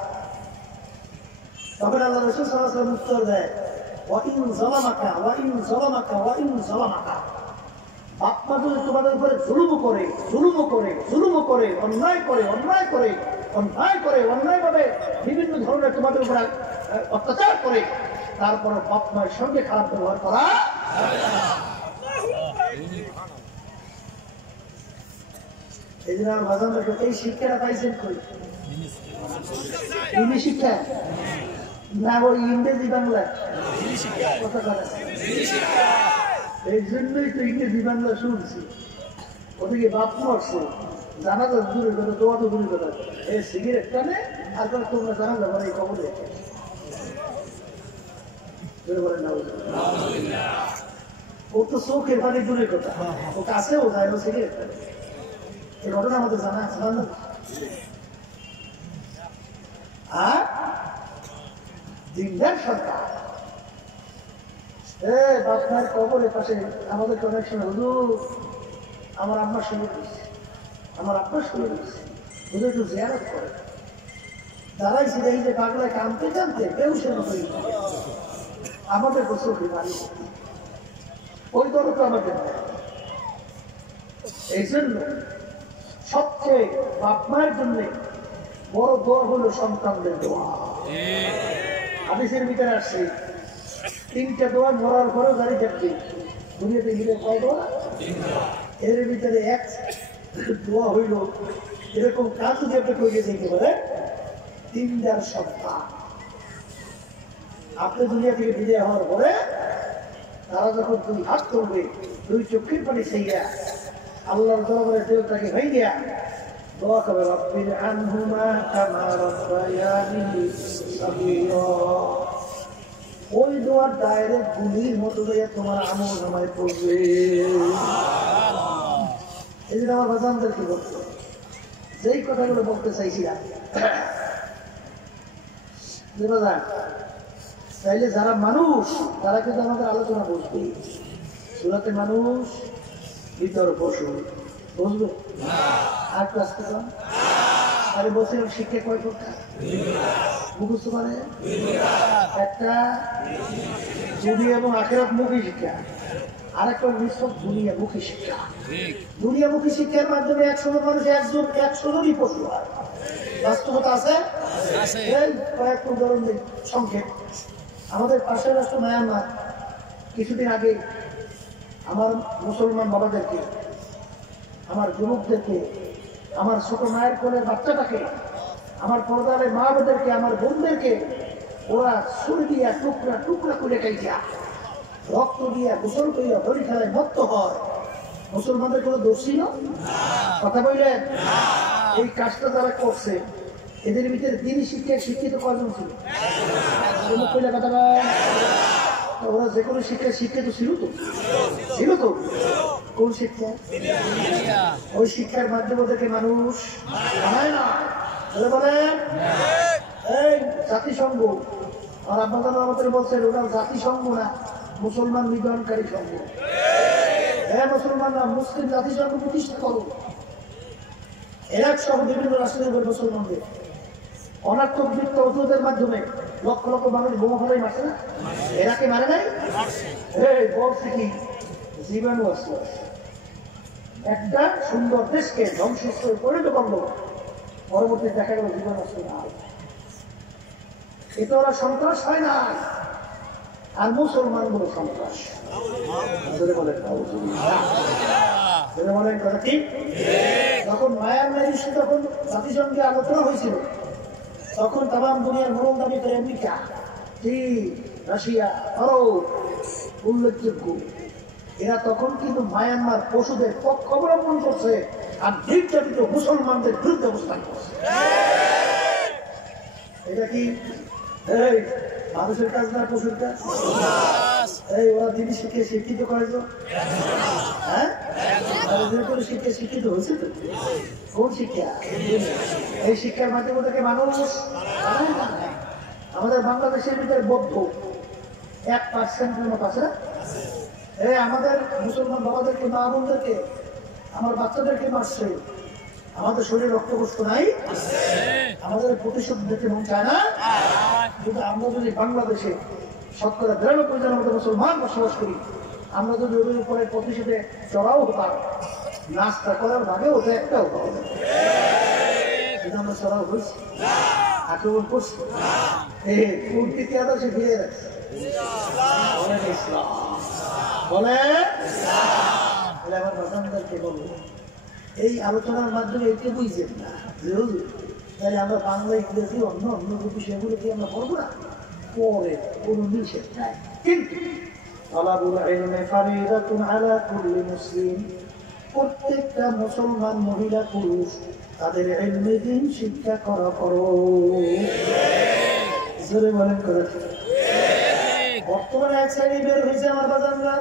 তখন আল্লাহ রাসূল সাল্লাল্লাহু আলাইহি ওয়াসাল্লাম উত্তর দেয়, ওয়া ইন যালামাকা ওয়া ইন যালামাকা ওয়া ইন যালামাকা, বাপ মা যদি তোমাদের উপরে জুলুম করে, জুলুম করে, জুলুম করে, অন্যায় করে, অন্যায় করে, অন্যায় করে, অন্যায়ভাবে বিভিন্ন ধরনের তোমাদের উপরে অত্যাচার করে, তারপর বাপ মায়ের সঙ্গে খারাপ ব্যবহার করা। এই জন্য আমার ভাষা এই শিক্ষাটা পাইছেন কই? ইংলিশ শিক্ষা না, ওই ইংরেজি বাংলা কথা বলে, এই জন্যই তো ইংরেজি বাংলা শুনছি। ওদিকে বাপ মরছে, জানা যা দূরের কথা, দোয়া তো দূরের কথা, এই সিগারেট টানে আর তোমরা জানা যাবো এই কবলে বলেন না। ও তো চোখের পানি দূরের কথা, ও কাছেও যায়, ও সিগারেট টানে। এই ঘটনা আমাদের জানা আছে না? আর দিনদার সরকার বাপ মায়ের কবরের পাশে আমাদেরকে অনেক সময় হুজুর আমার আম্মা শুনে দিচ্ছে, আমার আব্বা শুনে দিচ্ছে, হুজুর একটু জিয়ারত করে দাঁড়াইছি, এই যে বাংলায় কানতে জানতে কেউ শুনে করি আমাদের চোখে বাড়ি, ওই দল তো আমাদের। এই জন্য সবচেয়ে বাপ মায়ের জন্য বড় দোয়া হলো সন্তানদের দোয়া। হাদিসের ভিতরে আসছে তিনটা দোয়া মরার পরেও জারি থাকবে। দুনিয়াতে গেলে কয় দোয়া? এর ভিতরে এক দোয়া হইল এরকম কাজ যদি আপনি করে দিতে পারে 3 সপ্তাহ আপনি দুনিয়া থেকে বিদায় হওয়ার পরে তারা যখন 2 হাত করবে 2 চোখের পানি সেইয়া আল্লাহর দরবারে দেবতাকে হয়ে গিয়া দোয়া করবে রব্বির আনহুমা কামা রাব্বায়ানি সাগীরা। ওই দোয়ার ডাইরেক্ট গুলির মতো হইয়া তোমার আমল নামায় পড়বে। এই জন্য আমার বাজানদেরকে বলতো যেই কথাগুলো বলতে চাইছিলাম তাইলে যারা মানুষ তারা কিন্তু আমাদের আলোচনা বুঝবে। সুরাতে মানুষ ভিতর পশু বুঝবে আর কাজটা কম আরে বলছিলাম শিক্ষা কয় প্রকার মুখস্থ মানে একটা দুনিয়া এবং আখিরাত মুখী শিক্ষা আর একটা নিছক দুনিয়ামুখী শিক্ষা। দুনিয়ামুখী শিক্ষার মাধ্যমে 100 মানুষ 100 জনই পশু হয়। বাস্তবতা আছে কয়েকটা উদাহরণ দিই সংক্ষেপ। আমাদের পাশের রাষ্ট্র মায়ানমার কিছুদিন আগে আমার মুসলমান বাবাদেরকে আমার যুবকদেরকে আমার ছোট মায়ের কোলের বাচ্চাটাকে আমার পর্দারে মা বোনদেরকে আমার বোনদেরকে ওরা ছুরি দিয়া টুকরা টুকরা করে খাইয়া রক্ত দিয়া গোসল করিয়া হরি খেলায় মত্ত হয়। মুসলমানদের কোনো দোষ ছিল? কথা বললেন এই কাজটা যারা করছে এদের ভিতরে দিনই শিক্ষায় শিক্ষিত কয়জন ছিল? কথা বলেন ওরা যে কোনো শিক্ষায় শিক্ষিত ছিল তো ছিল তো কোন শিক্ষা? ওই শিক্ষার মাধ্যমে ওদেরকে মানুষ বানায় না বলেন। এই জাতিসংঘ আর আপনারা আমাদের বলছেন ওরা জাতিসংঘ না মুসলমান নিধনকারী সংঘ। হ্যাঁ মুসলমানরা মুসলিম জাতিসংঘ প্রতিষ্ঠা করো। এরাক সহ বিভিন্ন রাষ্ট্রের উপর মুসলমানদের অনার্থক বৃত্ত ওষুধের মাধ্যমে লক্ষ লক্ষ মানুষ বোমা ফেলাই মারছে না? এরাকে মারে নাই? বলছে কি জীবাণু আসলো একটা সুন্দর দেশকে ধ্বংসস্তরে পরিণত করলো, পরবর্তী দেখা গেল জীবাণু আসলো না। এটা ওরা সন্ত্রাস হয় না আর মুসলমান গুলো সন্ত্রাস বলেন কথা ঠিক। যখন মায়ানমার ইস্যু তখন জাতিসংঘে আলোচনা হয়েছিল তখন তাম দুনিয়ার মরণ দাবি করে আমেরিকা, চীন, রাশিয়া আরো উল্লেখযোগ্য এরা তখন কিন্তু মায়ানমার পশুদের পক্ষ অবলম্বন করছে আর নির্যাতিত মুসলমানদের বিরুদ্ধে অবস্থান করছে। এটা কি মানুষের কাজ না পশুর কাজ? এই ওরা দিদি শিক্ষায় শিক্ষিত করেছ হ্যাঁ শিক্ষায় শিক্ষিত হয়েছে তো কোন শিক্ষা? এই শিক্ষার মাধ্যমে থেকে মানুষ আমাদের বাংলাদেশের ভিতরে বৌদ্ধ 1% মতো আছে। এই আমাদের মুসলমান বাবাদেরকে মা বোনদেরকে আমার বাচ্চাদেরকে মারছে। আমাদের শরীরে রক্তকষ্ট নাই, আমাদের প্রতিশোধ দিতে মন চায় না। কিন্তু আমরা যদি বাংলাদেশে 93% মতো মুসলমান বসবাস করি, আমরা যদি ওদের উপরে প্রতিশোধে চড়াও হতাম নাস্তা করার ভাগে ওটা একটাও পাওয়া যায়। কিন্তু আমরা চড়াও হয়েছি, আক্রমণ করছি, কুর্তিতে আদর্শে ফিরে রাখছি বলে আমার বাসানদারকে বলবো এই আলোচনার মাধ্যমে এটি বুঝছেন না যে তাহলে আমরা বাংলা ইংরেজি অন্য অন্য বিষয়গুলো কি আমরা পড়বো না? পরে কোনো নিষেধ নাই, কিন্তু প্রত্যেকটা মুসলমান মহিলা পুরুষ তাদের ইলমে দ্বীন শিক্ষা করা করো। জোরে বলেন করে। বর্তমানে এক শ্রেণী বের হয়েছে আমার বাজানরা,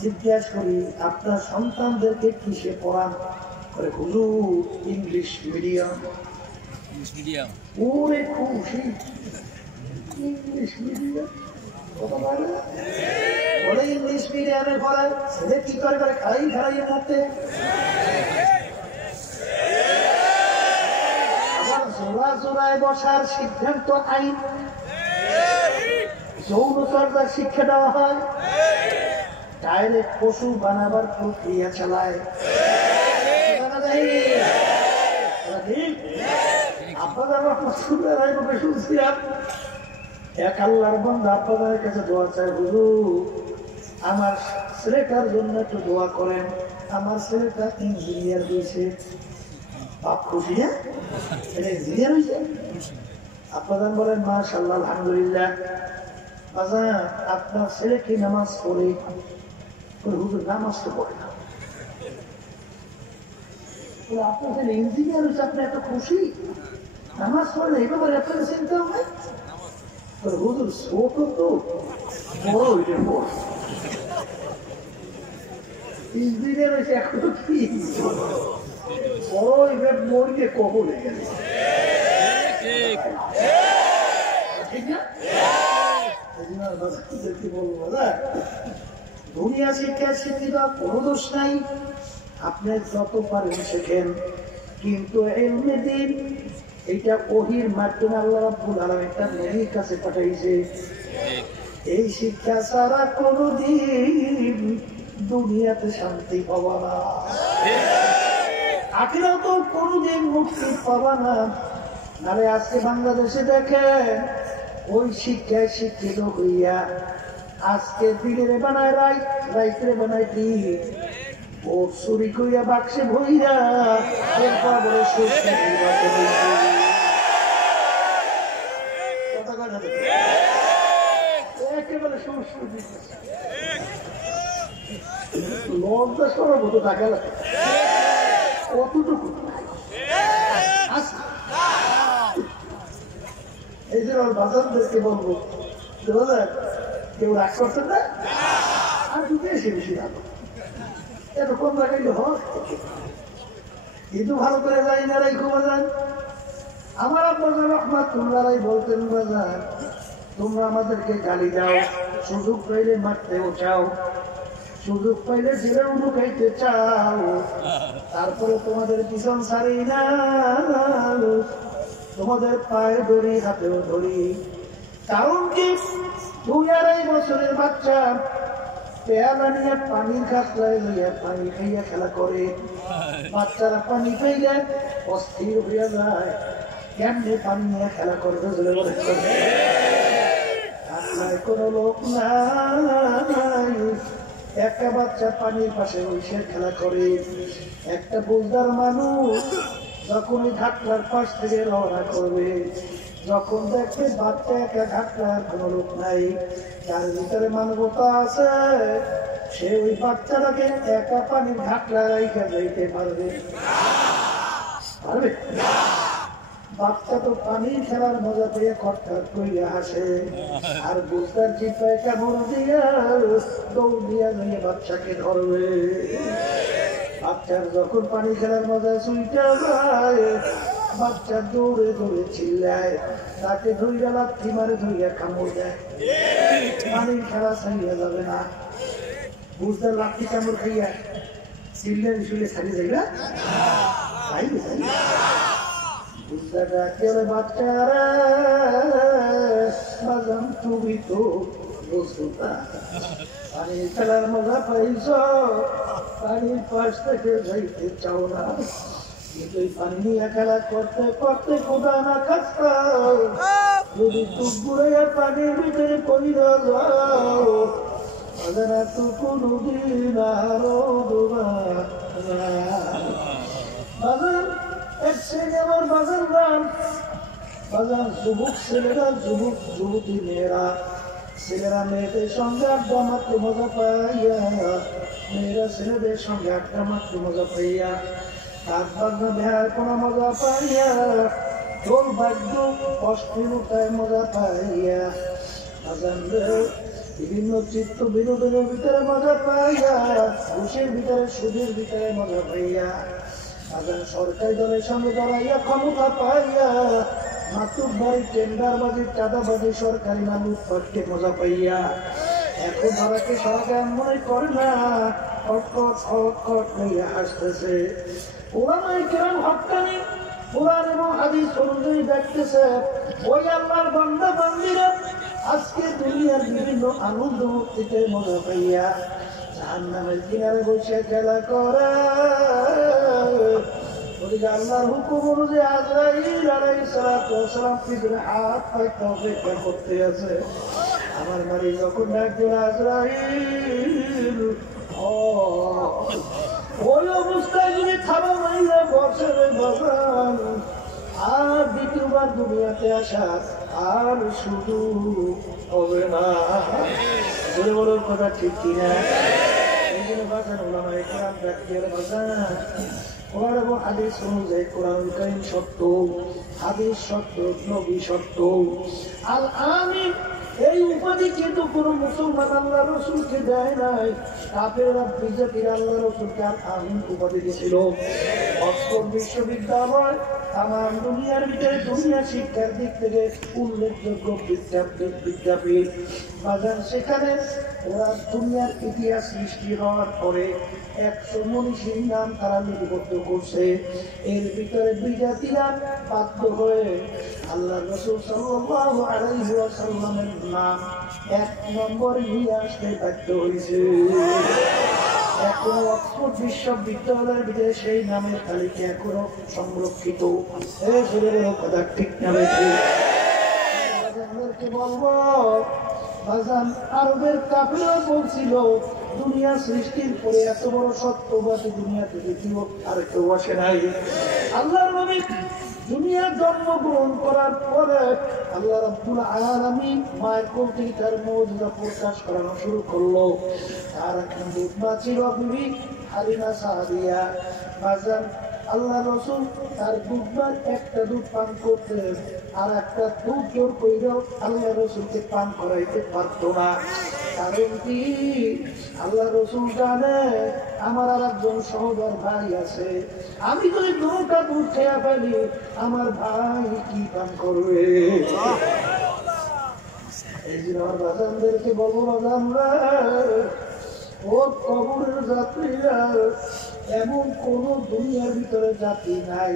জিজ্ঞাসা করি আপনার সন্তানদেরকে কিসে পড়ান? করে হুজুর ইংলিশ মিডিয়াম। ওরে খুশি ইংলিশ মিডিয়াম বলে ইংলিশ মিডিয়ামে পড়ায় ছেলে কি করে করে খারাইয়ে মরতে। আবার জোড়া জোড়ায় বসার সিদ্ধান্ত আইন, যৌন চর্চার শিক্ষা দেওয়া হয়, ডাইরেক্ট পশু বানাবার প্রক্রিয়া চালায়। আপনাদের শুনছিলাম এক আল্লাহর বান্দা আপনাদের কাছে দোয়া চাই, হুজুর আমার ছেলেটার জন্য একটু দোয়া করেন, আমার ছেলেটা ইঞ্জিনিয়ার হয়েছে। বাপ খুশি না? ছেলে ইঞ্জিনিয়ার হয়েছে। আপনারা বলেন মাশাআল্লাহ আলহামদুলিল্লাহ। বাজান আপনার ছেলে কি নামাজ পড়ে? হুজুর নামাজ তো পড়ে না। আপনার ছেলে ইঞ্জিনিয়ার হয়েছে, আপনি এত খুশি? নামাজ পড়লে এই ব্যাপারে আপনার চিন্তা হবে? হুজুর ছোট তো বড় হইতে বড় ইঞ্জিনিয়ার হয়েছে, এখন কি বড় হইবে মরিয়ে কবলে গেলে ঠিক না? বলবো না দুনিয়া শিক্ষা শিক্ষিত কোনো দোষ নাই, আপনি যত পারেন শেখেন, কিন্তু এলমে দিন এইটা ওহির মাধ্যমে আল্লাহ রাব্বুল আলামিন তার নবীর কাছে পাঠাইছে। এই শিক্ষা ছাড়া কোনদিন দুনিয়াতে শান্তি পাবা না, আখিরাতে কোনদিন মুক্তি পাবা না। আরে আজকে বাংলাদেশে দেখেন ওই শিক্ষায় শিক্ষিত হইয়া আজকে দিনের বানায় রাইতে বানায় দিন, ও চুরি করিয়া বাক্সে ভইরা এরপর বলে সুস্থ একেবারে লজ্জা সরব হতো টাকা লাগে কতটুকু। এই যে ওর বাজারদেরকে বলবো কেউ রাগ করছেন না, আর দুটো এসে বেশি ভালো এত কম লাগাইলে হয়, কিন্তু ভালো করে যাই না রাই খুব যান। আমার আব্বা রহমাতুল্লাহ বলতেন বাজার তোমরা আমাদেরকে গালি দাও, সুযোগ পাইলে মারতেও চাও, সুযোগ পাইলে জেলেও ঢুকাইতে চাও, তারপরে তোমাদের পিছন ছাড়ি না, তোমাদের পায়ে ধরি হাতেও ধরি। কারণ কি 2-2.5 বছরের বাচ্চা পেয়ালা নিয়ে পানির খাতলায় লইয়া পানি খাইয়া খেলা করে, বাচ্চারা পানি খাইলে অস্থির হইয়া যায়, কেমনে পানি নিয়ে খেলা করবে বলে কোন লোক নাই। একটা বাচ্চা পানির পাশে বসে খেলা করে, একটা বুঝদার মানুষ যখন ওই ঘাটলার পাশ থেকে রওনা করবে, যখন দেখবে বাচ্চা একা ঘাটলার কোন লোক নাই, যার ভিতরে মানবতা আছে, সে ওই বাচ্চাটাকে একা পানির ঘাটলা রেখে যাইতে পারবে? বাচ্চা তো পানি খেলার মজা পেয়ে খটখট করিয়া হাসে, আর বুঝতার চিপায় কামড় দিয়া দৌড় দিয়া নিয়ে বাচ্চাকে ধরবে। বাচ্চার যখন পানি খেলার মজা ছুইটা যায়, বাচ্চা দৌড়ে দৌড়ে চিল্লায়, তাকে ধইরা লাথি মারে ধইয়া কামড় দেয়, পানির খেলা ছাড়িয়া যাবে না। বুঝতার লাথি কামড় খাইয়া চিল্লে শুলে ছাড়িয়ে যাইবা বাচ্চারা বাজান তুমি তো বুঝতা পানির খেলার মজা পাইছ, পানির পাশ থেকে যাইতে চাও না, কিন্তু পানি নিয়ে খেলা করতে করতে কোথা না খাস্তা যদি টুকুরে পানির ভিতরে পড়িয়া যাও, বাজারা তো কোনদিন আরো বাজার এক শ্রেণী আমার বাজার নাম বাজার যুবক ছেলেরা, যুবক যুবতী মেয়েরা, ছেলেরা মেয়েদের সঙ্গে আড্ডা মাত্র মজা পাইয়া, মেয়েরা ছেলেদের সঙ্গে আড্ডা মাত্র মজা পাইয়া, কাজ বাজনা দেহার কোন মজা পাইয়া, ঢোল বাদ্য অশ্লীলতায় মজা পাইয়া, বিভিন্ন চিত্ত বিনোদনের ভিতরে মজা পাইয়া, ঘুষের ভিতরে সুদের ভিতরে মজা পাইয়া, সরকারি দলের সঙ্গে দাঁড়াইয়া ক্ষমতা পাইয়া, মাতুক বাড়ি টেন্ডারবাজি চাঁদাবাজি সরকারি মানুষ পক্ষে মজা পাইয়া, এখন তারাকে সরকার মনে করে না, খটখট খটখট নিয়ে আসতেছে। ওরাই কেমন হকানি কোরআন এবং হাদিস অনুযায়ী দেখতেছে ওই আল্লাহর বান্দা বান্দিরা আজকে দুনিয়ার বিভিন্ন আনন্দ মুক্তিতে মজা পাইয়া জাহান্নামের কিনারে বসে খেলা করে, ওদিকে আল্লাহর হুকুম অনুযায়ী আজরাইল আলাইহিস সালাতু ওয়াস সালাম পিছনে হাত পাইতে অপেক্ষা করতে আছে। আমার বাড়ি যখন একজন আজরাইল ওই অবস্থায় যদি থাবা মাইলে বছরে বাগান আর দ্বিতীয়বার দুনিয়াতে আসা আর শুধু হবে না। বলে বলো কথা ঠিক কিনা? এই জন্য বাগান ওলামা একরাম রাখিয়ে বাগান কোরআন এবং হাদিস অনুযায়ী কোরআনুল কারীম সত্য, হাদিস সত্য, নবী সত্য। আল আমিন এই উপাধি কিন্তু কোন মুসলমান আল্লাহ রসুলকে দেয় নাই। কাফেররা বিজেপির আল্লাহ রসুলকে আল আমিন উপাধি দিয়েছিল। অক্সফোর্ড বিশ্ববিদ্যালয় তামাম দুনিয়ার ভিতরে দুনিয়া শিক্ষার দিক থেকে উল্লেখযোগ্য বিদ্যাপীঠ বাজার। সেখানে ওরা দুনিয়ার ইতিহাস সৃষ্টি হওয়ার পরে 100 মনীষীর নাম তারা লিপিবদ্ধ করছে। এর ভিতরে বিজাতিরা বাধ্য হয়ে আল্লাহ রাসূল সাল্লাল্লাহু আলাইহি ওয়াসাল্লামের নাম 1 নম্বরে নিয়ে আসতে বাধ্য হয়েছে। এখনো অক্সফোর্ড বিশ্ববিদ্যালয়ের ভিতরে সেই নামের তালিকা এখনো সংরক্ষিত। কথা ঠিক না বেশি বলবো বাজান, আরবের কাফেররা বলছিল দুনিয়া সৃষ্টির পরে এত বড় সত্যবাদী দুনিয়াতে দ্বিতীয় আর কেউ আসে নাই। আল্লাহর নবী দুনিয়ার জন্মগ্রহণ করার পরে আল্লাহ রাব্বুল আলামিন মায়ের কোল থেকে তার মুজিজা প্রকাশ করানো শুরু করলো। তার কিন্তু মা ছিল বিবি হালিমা সাদিয়া। বাজান আল্লাহ রসুল তার দুধবার একটা দুধ পান করতে আর একটা দুধ জোর কইরাও আল্লাহ রসুলকে পান করাইতে পারত না। কারণ কি আল্লাহ রসুল জানে আমার আর একজন সহোদর ভাই আছে, আমি যদি দুটা দুধ খেয়ে ফেলি আমার ভাই কি পান করবে? এই জন্য আমার বাজানদেরকে বলবো, বাজানরা ও কবরের যাত্রীরা, এমন কোন দুনিয়ার ভিতরে জাতি নাই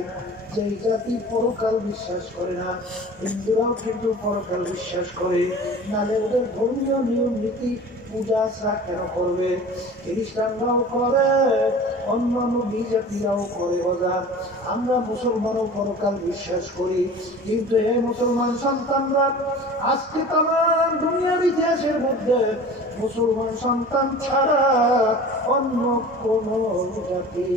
যেই জাতি পরকাল বিশ্বাস করে না। হিন্দুরাও কিন্তু পরকাল বিশ্বাস করে, নালে ওদের ধর্মীয় নিয়ম নীতি পূজা আশ্রা কেন করবে? খ্রিস্টানরাও করে, অন্যান্য বিজেপিরাও করে। বাজার আমরা মুসলমানও পরকাল বিশ্বাস করি, কিন্তু এই মুসলমান সন্তানরা আজকে তামাম দুনিয়ার ইতিহাসের মধ্যে মুসলমান সন্তান ছাড়া অন্য কোন জাতি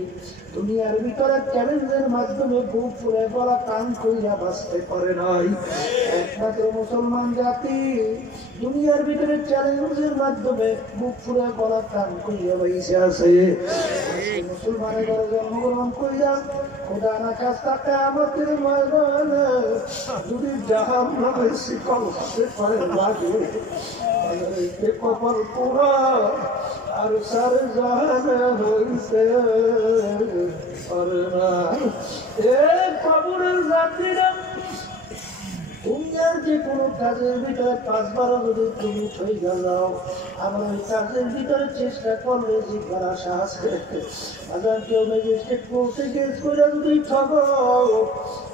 দুনিয়ার ভিতরে চ্যালেঞ্জের মাধ্যমে বুক ফুলে গলা কান কইরা বাঁচতে পারে নাই। একমাত্র মুসলমান জাতি দুনিয়ার ভিতরে চ্যালেঞ্জের মাধ্যমে বুক ফুলে গলা কান কইরা বাইসে আছে। মুসলমানের ঘরে জন্মগ্রহণ কইরা খোদা না খাস্তা কিয়ামতের ময়দানে যদি জাহান্নামের শিকল হাতে পায়ে লাগে, কপাল পুরা আর সার জাহানে হইতে পারে না। এই কবরের জাতিরা দুনিয়ার যে কোনো কাজের ভিতরে 5 বার যদি তুমি ছই যাও, আমার ওই কাজের ভিতরে চেষ্টা করলে জিজ্ঞার আশা আছে। আবার কেউ ম্যাজিস্ট্রেট কোর্টে কেস করে যদি ঠগো,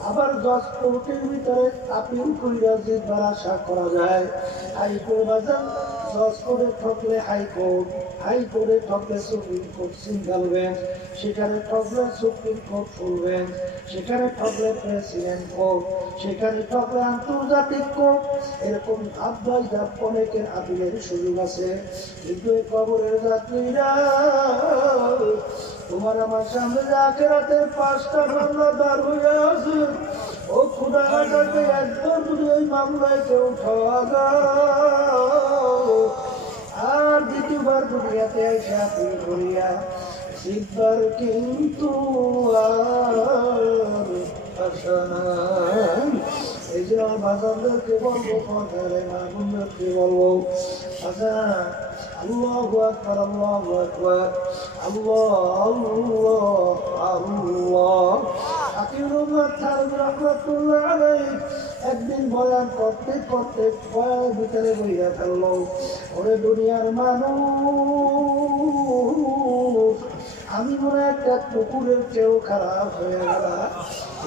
আবার 10 কোর্টের ভিতরে আপিল কইরা জিজ্ঞার আশা করা যায়। হাইকোর্ট বাজার 10 কোর্টে ঠকলে হাইকোর্ট, হাইকোর্টে ঠকলে সুপ্রিম কোর্ট সিঙ্গেল বেঞ্চ, সেখানে ঠকলে সুপ্রিম কোর্ট ফুল বেঞ্চ, সেখানে ঠকলে প্রেসিডেন্ট কোর্ট, সেখানে ঠকলে আন্তর্জাতিক কোর্ট। এরকম ধাপ বাই ধাপ অনেকের আপিলের সুযোগ আছে। কিন্তু এই কবরের যাত্রীরা তোমার আমার সামনে আখিরাতের 5টা মামলা দাঁড় হয়ে আছে। ও খুদা কাছে একবার যদি ওই মামলায় কেউ ঠগাও আর দ্বিতীয়বার দুনিয়াতে এসে আপিল করিয়া শিখবার কিন্তু আর আশা নাই। এই যে আমার বাজারদেরকে বলবো, মামুনদেরকে বলবো, আচ্ছা আল্লাহু আকবার, আল্লাহু আকবার, আল্লাহ আল্লাহ আল্লাহ। রাহমাতুল্লাহ আলাইহি একদিন বয়ান করতে করতে বয়ানের ভিতরে বইয়া ফেললো, ওরে দুনিয়ার মানুষ, আমি মনে একটা কুকুরের চেয়েও খারাপ হয়ে গেলাম।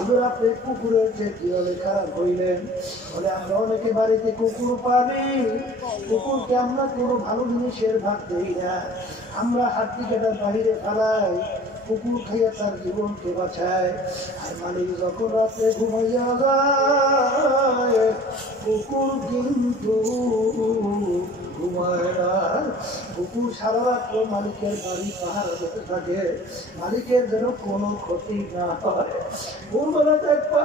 এবার আপনি কুকুরের চেয়ে কিভাবে খারাপ হইলেন? বলে আমরা অনেকে বাড়িতে কুকুর পালি, কুকুরকে আমরা কোনো ভালো জিনিসের ভাগ দেই না, আমরা হাড্ডি কাটার বাহিরে ফেলাই, কুকুর খাইয়া তার জীবনকে বাঁচায়। আর মালিক যখন রাতে ঘুমাইয়া যায় কুকুর কিন্তু ঘুমায় না। কুকুর সারা রাত্র মালিকের বাড়ি পাহারা দিতে থাকে, মালিকের যেন কোনো ক্ষতি না হয়। ভোরবেলা দেখবা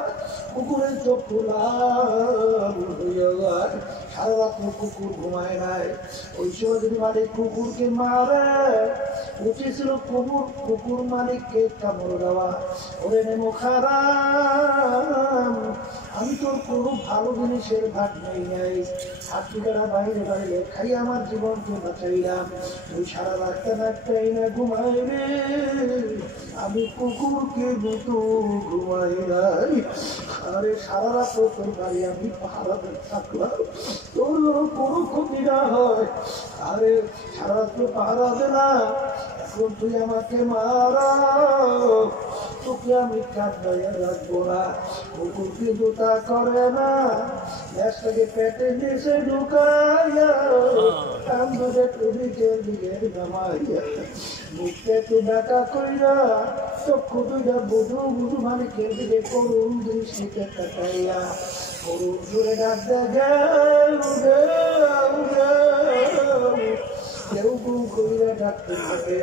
কুকুরের চোখ হইয়া যায়, সারা রাত্র কুকুর ঘুমায় নাই। ওই সময় যদি মালিক কুকুরকে মারে, উচিত ছিল কুকুর মালিককে কামড় দেওয়া। ওরে নেমো খারাপ, আমি তোর কোনো ভালো জিনিসের ভাগ নেই নাই, হাতিকারা বাইরে বাইরে খাই আমার জীবনকে বাঁচাইলাম, তুই সারা রাখতে রাখতেই না ঘুমাইবে, আমি কুকুরকে মতো ঘুমাই নাই। আরে সারা রাত তোর বাড়ি আমি পাহারা থাকলাম, তোর কোনো ক্ষতি না হয়। আরে সারা রাত্র পাহারা দে না, এখন তুই আমাকে মারা, তোকে আমি কাঁদাইয়া রাখবো না। কুকুর কিন্তু তা করে না, গ্যাসটাকে পেটে নিচে ঢুকাইয়া কান ধরে টুদিকের দিকে নামাইয়া মুখে একটু ব্যাটা কইরা চক্ষু দুইটা বুধু বুধু মালিকের দিকে করুন দৃষ্টিতে তাকাইয়া করুন জোরে ডাক দেখে কেউ কেউ কইরা ডাকতে থাকে।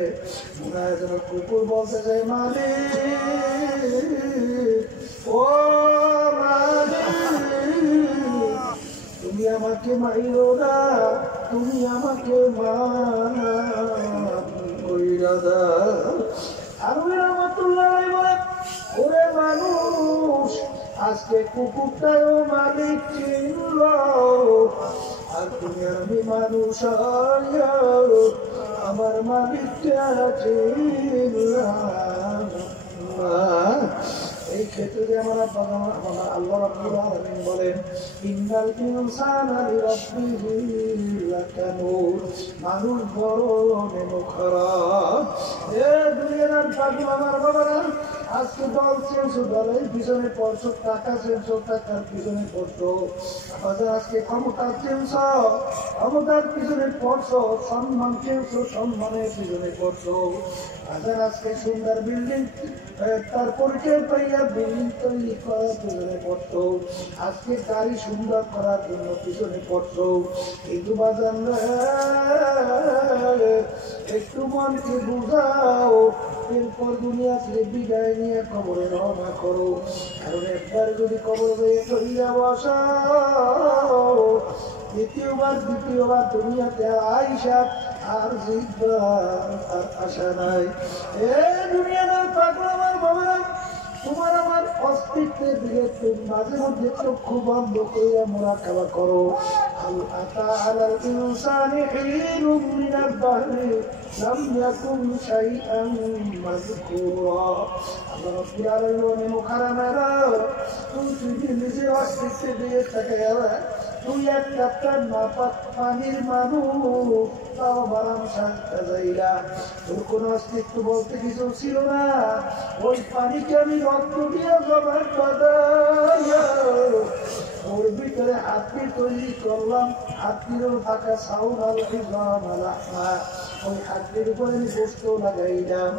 মনে হয় যেন কুকুর বলতে যায় মালিক, ও মালিক তুমি আমাকে মাইরো না, তুমি আমাকে মাফ কইরা দাও। আরবি রহমাতুল্লাহ বলে, ওরে মানুষ আজকে কুকুরটাও মালিক চিনল, আর তুমি আমি মানুষ আমার মালিকটা চিনলাম। এই ক্ষেত্রে আমরা আল্লাহ রাব্বুল আলামিন বলেন, ইন্নাল ইনসানা লিরাব্বিহি লাকানুর, মানুষ বড় নেমখারাপ। এ দুনিয়ার পাগল আমার বাবারা, আজকে দল চেঞ্জ, দলের পিছনে পড়ছো, টাকা চেঞ্জ, টাকার পিছনে পড়ছো। আমাদের আজকে ক্ষমতা চেঞ্জ, ক্ষমতার পিছনে পড়ছো, সম্মান চেঞ্জ, সম্মানের পিছনে পড়ছো। আমাদের আজকে সুন্দর বিল্ডিং, তার পরিচয় পাইয়া বিল্ডিং তৈরি করার পিছনে পড়ছো, আজকে গাড়ি সুন্দর করার জন্য পিছনে পড়ছো। কিন্তু বাজান একটু মনকে বুঝাও, এরপর দুনিয়া থেকে বিদায় নিয়ে কবরে রওনা করো। কারণ একবার যদি কবর হয়ে চলিয়া বসাও, দ্বিতীয়বার দুনিয়াতে আইসা আর জিতবার আর আশা নাই। এ দুনিয়ার পাগল আমার বাবা, তোমার আমার অস্তিত্বের দিকে তুমি মাঝে মধ্যে চক্ষু বন্ধ করিয়া মুরাকাবা করো। আল আতা আলাল ইনসানি হিনুম মিনাদ দাহরি লাম ইয়াকুন শাইআন মাযকুরা। আল্লাহ রাব্বুল আলামিন মুখারামেরা, তুমি নিজের অস্তিত্বের দিকে তাকায়া, তুই একটা নাপাক পানির মানুষ, তাও বারাম শান্তা যাইরা, তোর কোনো অস্তিত্ব বলতে কিছু ছিল না। ওই পানিকে আমি রক্ত দিয়ে জমাট বাঁধাইয়া ওর ভিতরে হাতি তৈরি করলাম, হাতিরও থাকা সাউন আল ইজাম আল আহমা, ওই হাতির উপরে আমি গোশত লাগাইলাম।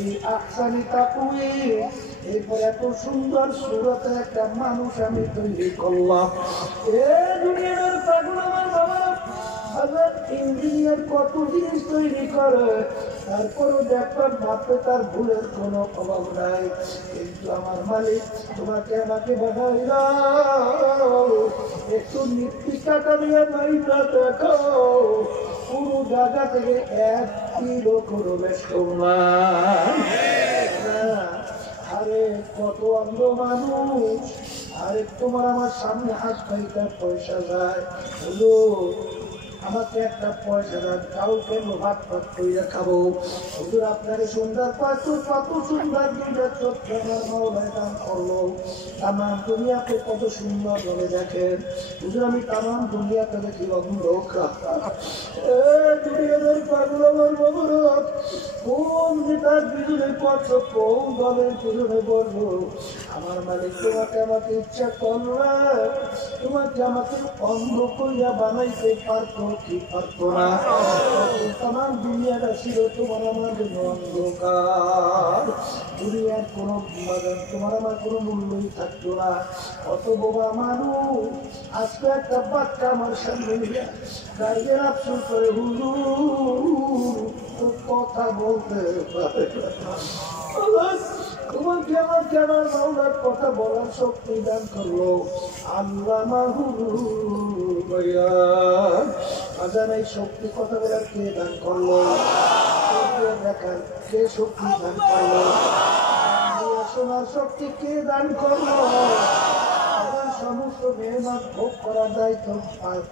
এই আহসানি তাকওয়ীম, এরপর এত সুন্দর সুরতে একটা মানুষ আমি তৈরি করলাম। এ দুনিয়ার পাগল আমার বাবারা, হাজার ইঞ্জিনিয়ার কত জিনিস তৈরি করে, তারপরও দেখবার মাত্র তার ভুলের কোনো অভাব নাই। কিন্তু আমার মালিক তোমাকে আমাকে বানাইলাম, একটু মৃত্তিকাটা নিয়ে মাইটা দেখো, পুরো জায়গা থেকে 1 কিলো কোনো বেশ কমায়। আরে কত অন্ধ মানুষ, আরে তোমার আমার সামনে হাত পাইতে পয়সা যায়, হলো আমাকে একটা পয়সা দেন, কাউকে ভাত ভাত কইরা খাবো। হুজুর আপনার সুন্দর কত কত সুন্দর দুইটা চোখ আমার মাওলায় দান করলো, তামাম দুনিয়াকে কত সুন্দর ভাবে দেখেন। হুজুর আমি তামাম দুনিয়াকে দেখি অন্ধকার। দুনিয়ার পাগল আমার বাবারা, কোন নেতার পিছনে পড়ছো, কোন দলের পিছনে পড়বো, আমার মালিক তোমাকে আমাকে ইচ্ছা করলে তোমাকে আমাকে অন্ধ কইরা বানাইতে পারতো কি পারত না। তাম দুনিয়াটা ছিল তোমার আমার জন্য অন্ধকার, দুনিয়ার কোনো তোমার আমার কোনো মূল্যই থাকতো না। অত বোবা মানুষ আজকে একটা বাচ্চা আমার সামনে গাড়ির আফসোস করে হুজুর কথা বলতে পারে, তোমাকে আমাকে আমার মাওলার কথা বলার শক্তি দান করলো আল্লাহ মাহবুব ভাইয়া। আজান এই শক্তি কথা বলার কে দান করলো, দেখার কে শক্তি দান করলো, শোনার শক্তি কে দান করলো, আমার সমস্ত মেহমান ভোগ করার দায়িত্ব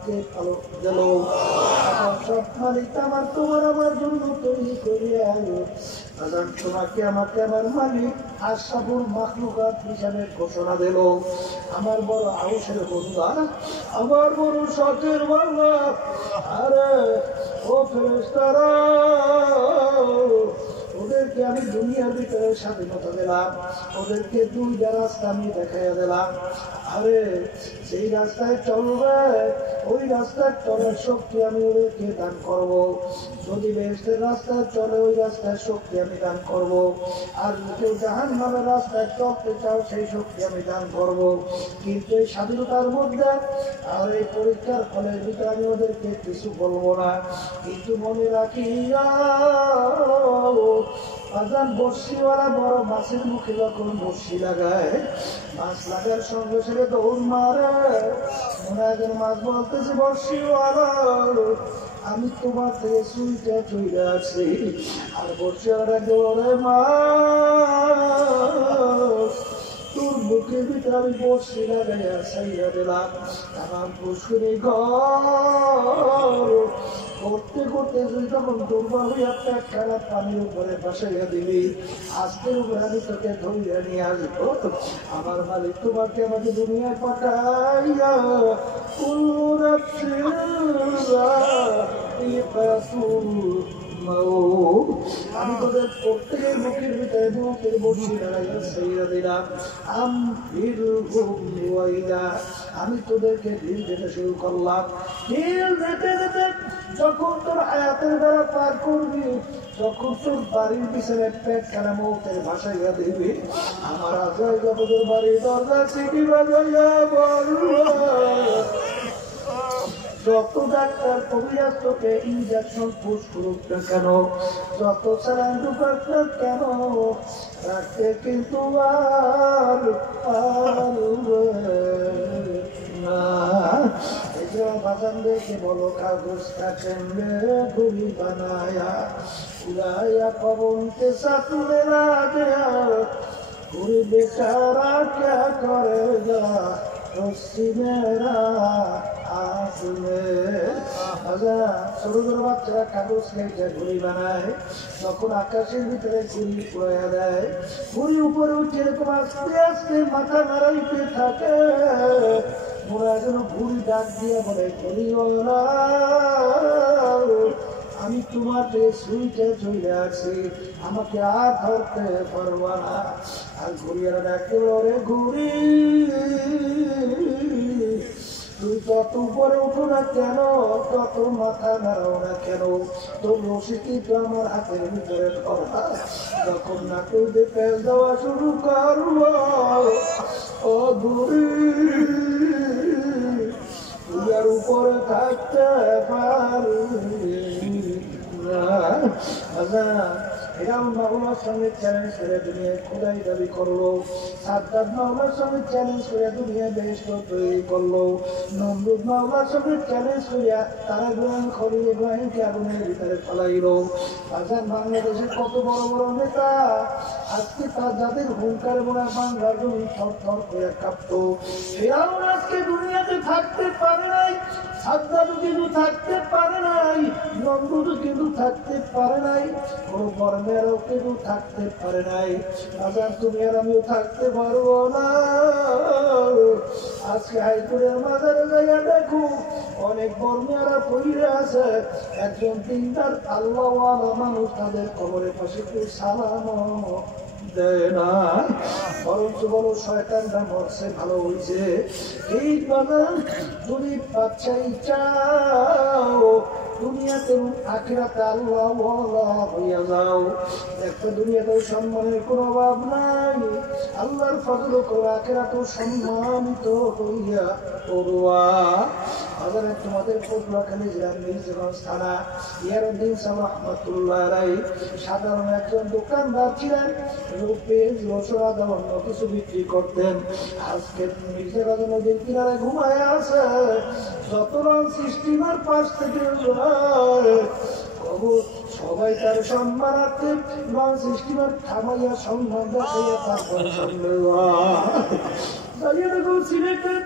কে পালন দিল। আমার সব মালিক আমার তোমার আমার জন্য তৈরি করিয়া আলো। আজান তোমাকে আমাকে আমার মালিক আশরাফুল মাখলুকাত হিসাবে ঘোষণা দিল। আমার বড় আউসের বন্ধা, আমার বড় শখের বাংলা, আরে ও ফেরেশতারা, ওদেরকে আমি দুনিয়ার ভিতরে স্বাধীনতা দিলাম, ওদেরকে দুইটা রাস্তা আমি দেখাইয়া দিলাম। আরে সেই রাস্তায় চলবে, ওই রাস্তায় চলার শক্তি আমি ওদেরকে দান করব। যদি বেহেশতের রাস্তায় চলে ওই রাস্তায় শক্তি আমি দান করব। আর কেউ জাহান্নামের রাস্তায় চলতে চাও সেই শক্তি আমি দান করব। কিন্তু এই স্বাধীনতার মধ্যে আর এই পরীক্ষার ফলের ভিতরে আমি ওদেরকে কিছু বলবো না। কিন্তু মনে রাখি আজান বর্ষিওয়ালা বড় মাছের মুখে যখন বর্ষি লাগায়, মাছ লাগার সঙ্গে সঙ্গে দৌড় মারে। মনে একজন মাছ বলতেছে বর্ষিওয়ালা আমি তোমার থেকে সুইটা চলে আসি, আর বর্ষিওয়ালা দৌড়ে মাছ তোর বুকের ভিতরে আমি বর্ষি লাগাইয়া সাইয়া দিলাম। আমার পুষ্করি ঘর করতে করতে তুই তখন দুর্বল হইয়া পেট খারাপ পানির উপরে বসাইয়া দিবি, আজকের উপরে আমি তোকে ধরিয়া নিয়ে আসবো। আমার মালিক তোমাকে আমাকে দুনিয়ায় পাঠাইয়া আমি তোদের প্রত্যেকের মুখের ভিতরে মুখের বসি দাঁড়াইয়া সাইয়া দিলাম। আমি তোদেরকে ঢিল দিতে শুরু করলাম। ঢিল দিতে দিতে যখন তোর আয়াতের দ্বারা পার করবি, যখন তোর বাড়ির পিছনে পেট খানা মৌতের ভাসাইয়া দিবি, আমার আজয় তোদের বাড়ির দরজা সিটি বাজাইয়া বলবো। যত ডাক্তার কবিরাজ তোকে ইনজেকশন পুশ করুক না কেন, যত স্যালাইন ঢুকাক না কেন, রাখতে কিন্তু আর পারবে না। এই যে বাজানদেরকে বলো কাগজটা কেমনে ঘুরি বানায়া উড়াইয়া পবনকে সাথে না দেয়া, ঘুরি বেচারা কে করেগা রশ্মি মেরা আসলে। ছোট ছোট বাচ্চারা কাগজ কেটে ঘুড়ি বানায়, তখন আকাশের ভিতরে ঘুড়ি উড়াইয়া দেয়। ঘুড়ি উপরে উঠে এরকম আস্তে আস্তে মাথা নাড়াইতে থাকে। মোরা যেন ঘুড়ি ডাক দিয়ে বলে ঘুড়িওয়ালা আমি তোমাকে সুইটে চলে আসি, আমাকে আর ধরতে পারবা না। আর ঘুড়িয়ারা ডাকতে বলে ঘুড়ি তুই যত উপরে উঠো না কেন, তত মাথা নাড়াও না কেন, তোর রশিটি তো আমার হাতের ভিতরে ধরা। যখন না তুই পেল দেওয়া শুরু করবো, ও ঘুড়ি তুই আর উপরে থাকতে পারবি না। এরাও মাওলার সঙ্গে চ্যালেঞ্জ করে দুনিয়ায় খোদাই দাবি করলো। সাদ্দাত মাওলার সঙ্গে চ্যালেঞ্জ করে দুনিয়ায় বেহেশত তৈরি করলো। নমরুদ মাওলার সঙ্গে চ্যালেঞ্জ করিয়া তারা ইব্রাহিম খলিল ইব্রাহিমকে আগুনের ভিতরে ফেলাইলো। আজান বাংলাদেশের কত বড় বড় নেতা আজকে তার যাদের হুঙ্কার বলে বাংলার জমি থর থর করে কাঁপতো। এরাও আজকে দুনিয়াতে থাকতে পারে নাই, সাদ্দাতও কিন্তু থাকতে পারে নাই, নমরুদও কিন্তু থাকতে পারে নাই, কোনো বর্মেরও কিন্তু থাকতে পারে নাই। আজান তুমি আর আমিও থাকতে পারবো না। আজকে হাইকোর্টের মাঝারে জায়গা দেখো অনেক বর্মেরা পড়ে আছে, একজন তিনটার আল্লাহওয়ালা মানুষ তাদের কবরের পাশে কেউ সালাম দেয় না, বরঞ্চ বলো শয়তানটা মরছে ভালো হয়েছে। এই বাজার যদি বাচ্চাই চাও আখিরাতে আল্লাহ ওয়ালা হইয়া যাও। একটা দুনিয়াতেও সম্মানের কোনো অভাব নাই, আল্লাহর ফজল করো, আখিরাতেও সম্মানিত হইয়া পড়ুয়া। আবার তোমাদের পটুয়াখালী জেলার মির্জাগঞ্জ থানা ইয়ারউদ্দিন সাহেব রহমাতুল্লাহ আলাইহি সাধারণ একজন দোকানদার ছিলেন। পেঁয়াজ রসুন আদা অন্য কিছু বিক্রি করতেন। আজকে মির্জাগঞ্জ নদীর কিনারে ঘুমায় আছে, যত রং সিস্টেমের পাশ থেকে সবাই তার সম্মানার্থে রং সিস্টেমের থামাইয়া সম্মান দেখাইয়া তারপরে সিলেটের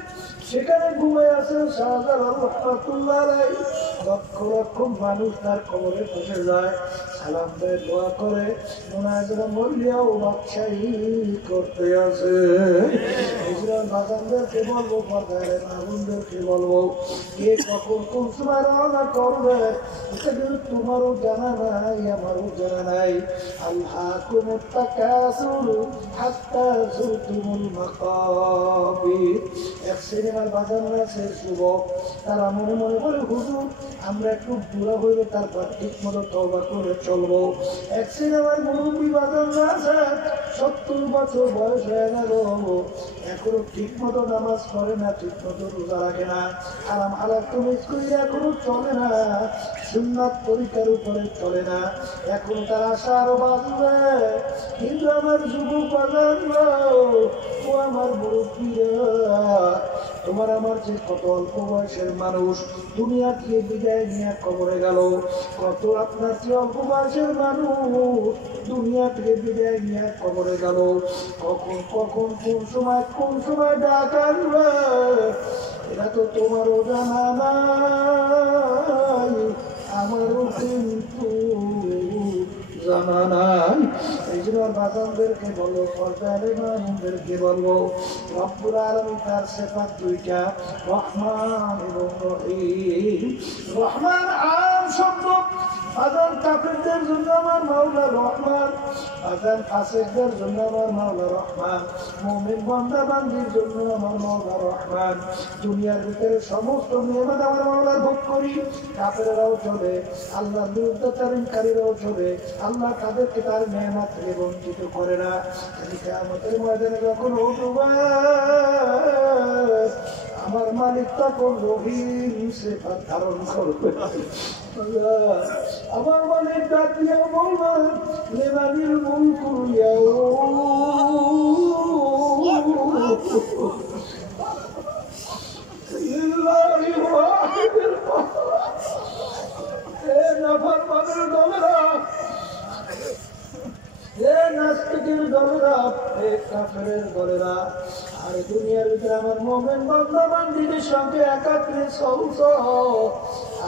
সেখানে ঘুমায় আছেন শাহজালাল রহমাতুল্লাহ আলাইহি। লক্ষ লক্ষ মানুষ তার কবরে বসে যায়, সালাম দেয়, দোয়া করে, মোনাজাত মরলিয়াও বাদশাহী করতে আছে। ইসলাম বাজানদেরকে বলবো, পর্দারের আগুনদেরকে বলবো, কে কখন কোন সময় রওনা করবে এটা কিন্তু তোমারও জানা নাই, আমারও জানা নাই। আল্লাহকুমুত তাকাসুর হাত্তা যুরতুমুল মাকাবির। এক সিনেমার বাজানো আছে যুবক, তারা মনে মনে বলে, হুজুর আমরা একটু বুড়া হইলে তারপর ঠিক মতো তওবা করে চলবো। এক সিনেমার মুরব্বী বাজানো আছে, 70 বছর বয়স হয়ে গেল, এখনো ঠিক মতো নামাজ পড়ে না, ঠিক মতো রোজা রাখে না, হারাম হালাল তুমি এখনো চলে না, সুন্নাত তরিকার উপরে চলে না, এখনো তার আশা আরো বাঁচবে। কিন্তু আমার যুবক বাজানো, ও আমার মুরব্বীরা, তোমার আমার যে কত অল্প বয়সের মানুষ দুনিয়া থেকে বিদায় নিয়ে কবরে গেল, কত আপনার যে অল্প বয়সের মানুষ দুনিয়া থেকে বিদায় নিয়ে কবরে গেল, কখন কখন কোন সময় ডাক আসবে এটা তো তোমারও জানা নাই, আমারও কিন্তু জানা নাই। এই জন্য বাজানদেরকে বলো, পর্দারে মানুষদেরকে বলবো, রব্বুল আলামিন তার সিফাত দুইটা, রহমান এবং রহিম। রহমান আম শব্দ, বাজান কাফেরদের জন্য আমার মাওলা রহমান, বাজান ফাসিকদের জন্য আমার মাওলা রহমান, মুমিন বান্দা বান্দির জন্য আমার মাওলা রহমান। দুনিয়ার ভিতরে সমস্ত নিয়ামত আমার মাওলা ভোগ করি, কাফেররাও চলে, আল্লাহর বিরুদ্ধচারণকারীরাও চলে, আল্লাহ তাদেরকে তার নিয়ামত থেকে বঞ্চিত করে না। কিয়ামতের ময়দানে যখন উঠবে আমার মালিক তখন রহিম সিফাত ধারণ করবে। আমার মালিক ডাক দিয়ে বলবেন, লিমানিল মুলকুল লিল্লাহি ওয়াহিদিল কাহ্হার। এ নাফরমানের দলেরা, এ নাস্তিকের দলেরা, এ কাফেরের দলেরা, আর দুনিয়ার ভিতরে আমার মুমিন বান্দা বান্দীদের সঙ্গে একাত্রে চলছ,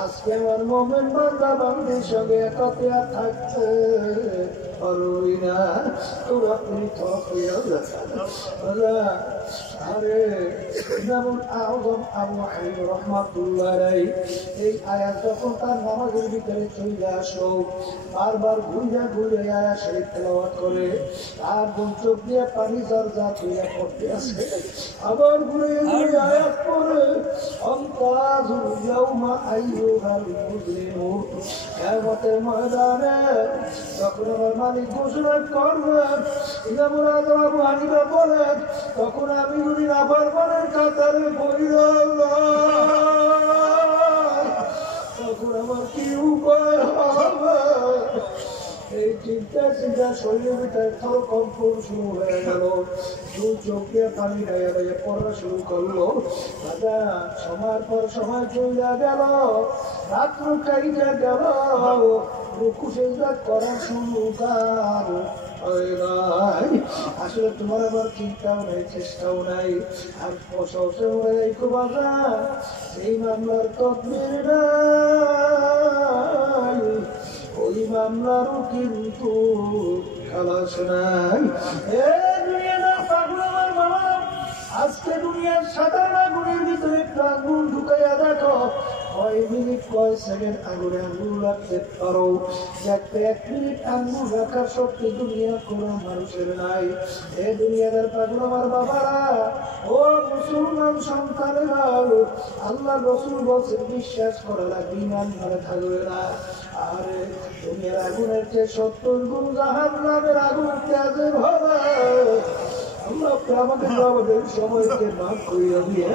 আজকে আমার মুমিন বান্দা বান্দীর সঙ্গে একত্রে থাকতে পারবি না, তোরা পৃথক হইয়া যাবে। আরে যেমন আজম আবু হানিফ রহমাতুল্লাহ আলাইহি এই আয়াত যখন তার নামাজের ভিতরে চলে আসলো, বারবার ঘুরে ঘুরে আয়াত শরীফ তেলাওয়াত করে, আর চোখ দিয়ে পানি ঝরঝর হইয়া পড়তে আছে, আবার ঘুরে ঘুরে আয়াত পড়ে, আমতাজুল ইয়াউমা আইয়ুহাল মুজরিমুন। কিয়ামতের ময়দানে যখন আমার মালিক ঘোষণা করবেন, যেমন আজম আবু হানিফ বলেন, তখন আমি যদি নাফরমানের কাতারে পড়ি, তখন আমার কি উপায় হবে? এই চিন্তা চিন্তা শরীরের ভিতরে থর কম্পন শুরু হয়ে গেল, দুই চোখ দিয়ে পানি গায়ে গায়ে পড়া শুরু করলো। দাদা সময়ের পর সময় চলে গেল, রাত্র কাইটা গেল, রুকু সেজদা করা শুরু কর। আসলে তোমার আবার চিন্তাও নাই, চেষ্টাও নাই, আর খুব আশা সেই মামলার তদবির নাই, ওই মামলারও কিন্তু খালাস নাই। আজকে দুনিয়ার সাধারণ আগুনের ভিতরে একটু আগুন ঢুকাইয়া দেখো, কয় মিনিট কয় সেকেন্ড আগুনে আঙুল রাখতে পারো, যাতে 1 মিনিট আঙুল রাখার শক্তি দুনিয়া কোনো মানুষের নাই। এ দুনিয়াদার পাগল আমার বাবারা, ও মুসলমান সন্তানেরা, আল্লাহ রসুল বলছেন বিশ্বাস করা লাগবে, ইমান ধরে থাকবে না। আরে দুনিয়ার আগুনের চেয়ে 70 গুণ জাহান্নামের আগুন তেজের হবে। আল্লাহ আমাদের আমাদের সময়কে মাফ করিয়া দিয়ে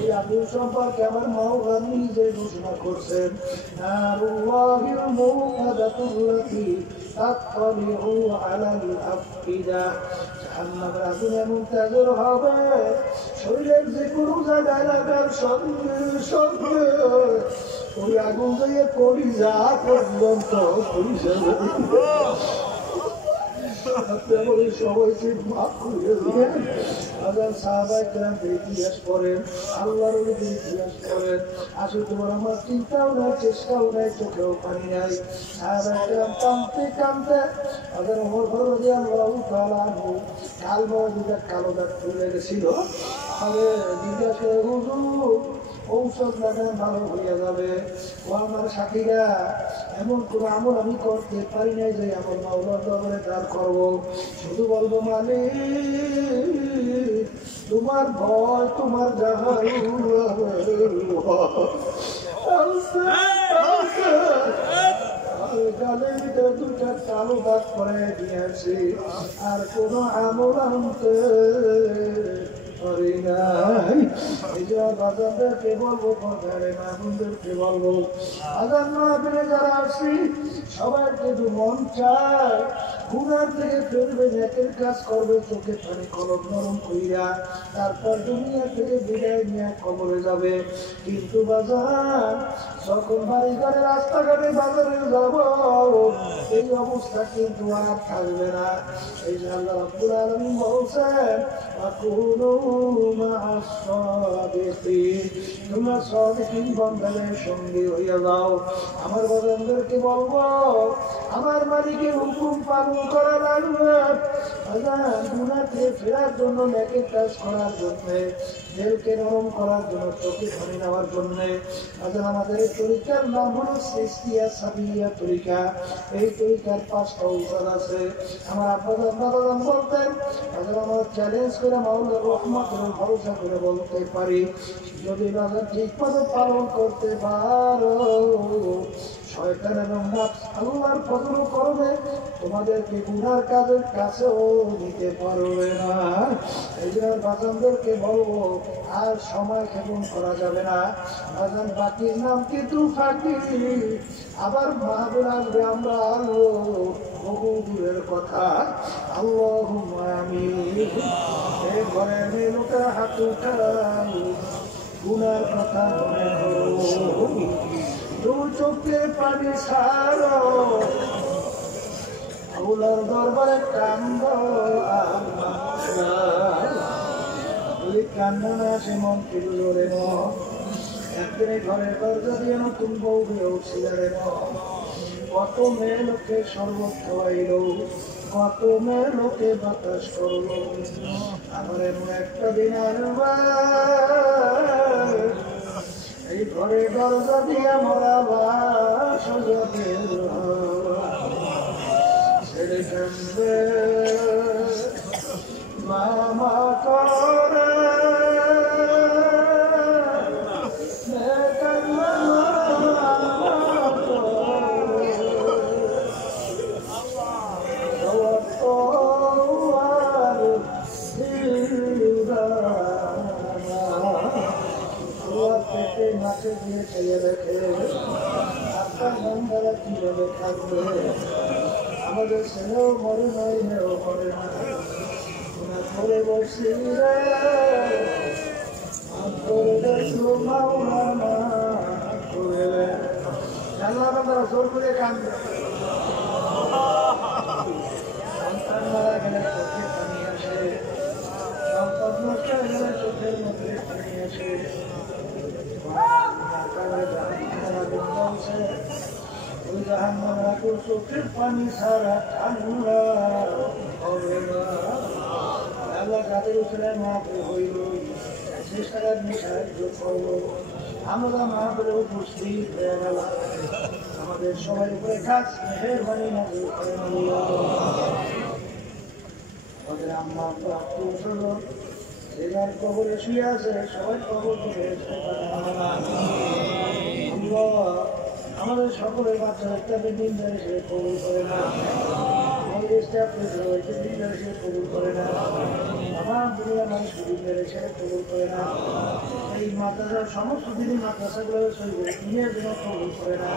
এই আগুন সম্পর্কে আমার মাওলা নিজে ঘোষণা করছেন, নারুল্লাহিল মুকাদাতুল্লাতী তাত্তালিউ আলাল আফইদা। জাহান্নামের আগুন এমন তেজের হবে, শরীরের যে কোনো জায়গায় লাগার সঙ্গে সঙ্গে ওই আগুন দিয়ে কলিজা পর্যন্ত কলিজা সবাইকে মাফ করিয়ে দিলেন। হাজার সাহাবায়ে কেরাম ইতিহাস করেন, আল্লাহর ওলিদের ইতিহাস করেন। আসলে তোমার আমার চিন্তাও নাই, চেষ্টাও নাই, চোখেও পানি নাই। সাহাবায়ে কেরাম কাঁদতে কাঁদতে হাজার ওমর রাদিয়াল্লাহু তাআলা আনহু কালো দাগ চলে গেছিল। আরে জিজ্ঞাসা করে, হুজুর ঔষধ লাগান ভালো হইয়া যাবে। ও আমার সাথীরা, এমন কোন আমল আমি করতে পারি নাই যে আমল মাওলার দরবারে দাঁড় করবো। শুধু বলবো মালিক তোমার ভয়, তোমার গালের ভিতরে 2টা কালো দাগ করে দিয়েছি, আর কোন আমল আনতে পারি নাই। এই যে বাজারদেরকে বলবো, ঘরে মামুনদেরকে বলবো, আজান মাহফিলে যারা আসি সবার কিন্তু মন চায় গুনার থেকে ফিরবে, নেকের কাজ করবে, চোখে পানি কলম নরম কইরা তারপর দুনিয়া থেকে বিদায় নিয়ে কবরে যাবে। কিন্তু বাজার যখন বাড়ি ঘরে রাস্তাঘাটে বাজারে যাব, এই অবস্থা কিন্তু আর থাকবে না। এই যে আল্লাহ রাব্বুল আলামিন বলছেন, আকুনু মা'আস সাদিকিন, তোমরা সাদিকিন বান্দাদের সঙ্গে হইয়া যাও। আমার বান্দাদেরকে বলবো, আমার মালিকের হুকুম পালন করা লাগবে। গুনাহ থেকে ফেরার জন্য, নেকের কাজ করার জন্য, দিলকে নরম করার জন্য, চোখে পানি নেওয়ার জন্য। আমাদের এই তরিকার নাম হলো সৃষ্টিয়া সাবিয়া তরিকা। এই তরিকার 5টা উপাদ আছে। আমার আব্বাজান দাদাজান বলতেন, আমার চ্যালেঞ্জ করে মাওলার রহমতের ভরসা করে বলতে পারি, যদি বাজার ঠিক মতো পালন করতে পারো, শয়তান এবং নফস আল্লাহর ফজল করবে, তোমাদেরকে গুনার কাজের কাছেও নিতে পারবে না। এই জন্য বাজানদেরকে বলবো, আর সময় ক্ষেপণ করা যাবে না। বাজান বাকির নাম কিন্তু ফাঁকি, আবার মাহফিল আসবে, আমরা আরো বহু দূরের কথা। আল্লাহুম্মা আমিন। এই ঘরের মেয়ে লোকের হাত উঠাই, গুনার কথা মনে করো, 2 চোখে পানি ছাড়ো, আল্লাহর দরবারে কান্দো। কান্না না আসে মন কিন্তু জোরে একদিনে ঘরের দরজা দিয়ে নতুন বউ হয়ে উঠছিলারে কত মেয়ে লোকে শরবত খাওয়াইল, কত মেয়ে লোকে বাতাস করলো। আমার এমন একটা দিন আসবে, এই ঘরে দরজা দিয়ে মরা বাস ছেড়ে কান্দবে মামা করে মাঠে দিয়ে ছেলে রেখে আপনার বন্ধুরা কিভাবে থাকবে। আমাদের ছেলেও মরে নাই, মেয়েও মরে না, করে বসি রে করে দেখলো মাওলানা করে আমরা জোর করে কান্দে। সন্তান মারা গেলে চোখে পানি আসে, সম্পদ নষ্ট হয়ে গেলে চোখের মধ্যে পানি আসে। ওই জাহান্নামের চোখের পানি ছাড়া ঠান্ডা হবে না। আল্লাহ কাদের উপরে মাফ হইল, চেষ্টার সাহায্য করলো। আমরা মাহফিলে উপস্থিত হয়ে গেলাম আমাদের সবাই উপরে কাজ মেহেরবানি নাযিল করেন আমাদের আম্মা আব্বু সহ যার কবরে শুয়ে আছে সবাই কবর থেকে আমাদের সকলের বাচ্চাদের দিন ধরে সে কবুল করে না আমাদের স্টাফকে সবাইকে দিন ধরে সে কবুল করে না আমার দুনিয়া মানুষ দিন ধরে সে কবুল করে না এই মাদ্রাসার সমস্ত দিনই মাদ্রাসাগুলো দুনিয়ার জন্য কবুল করে না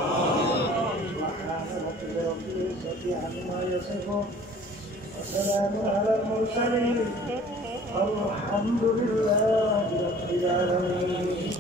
والسلام على المرسلين الحمد لله رب العالمين.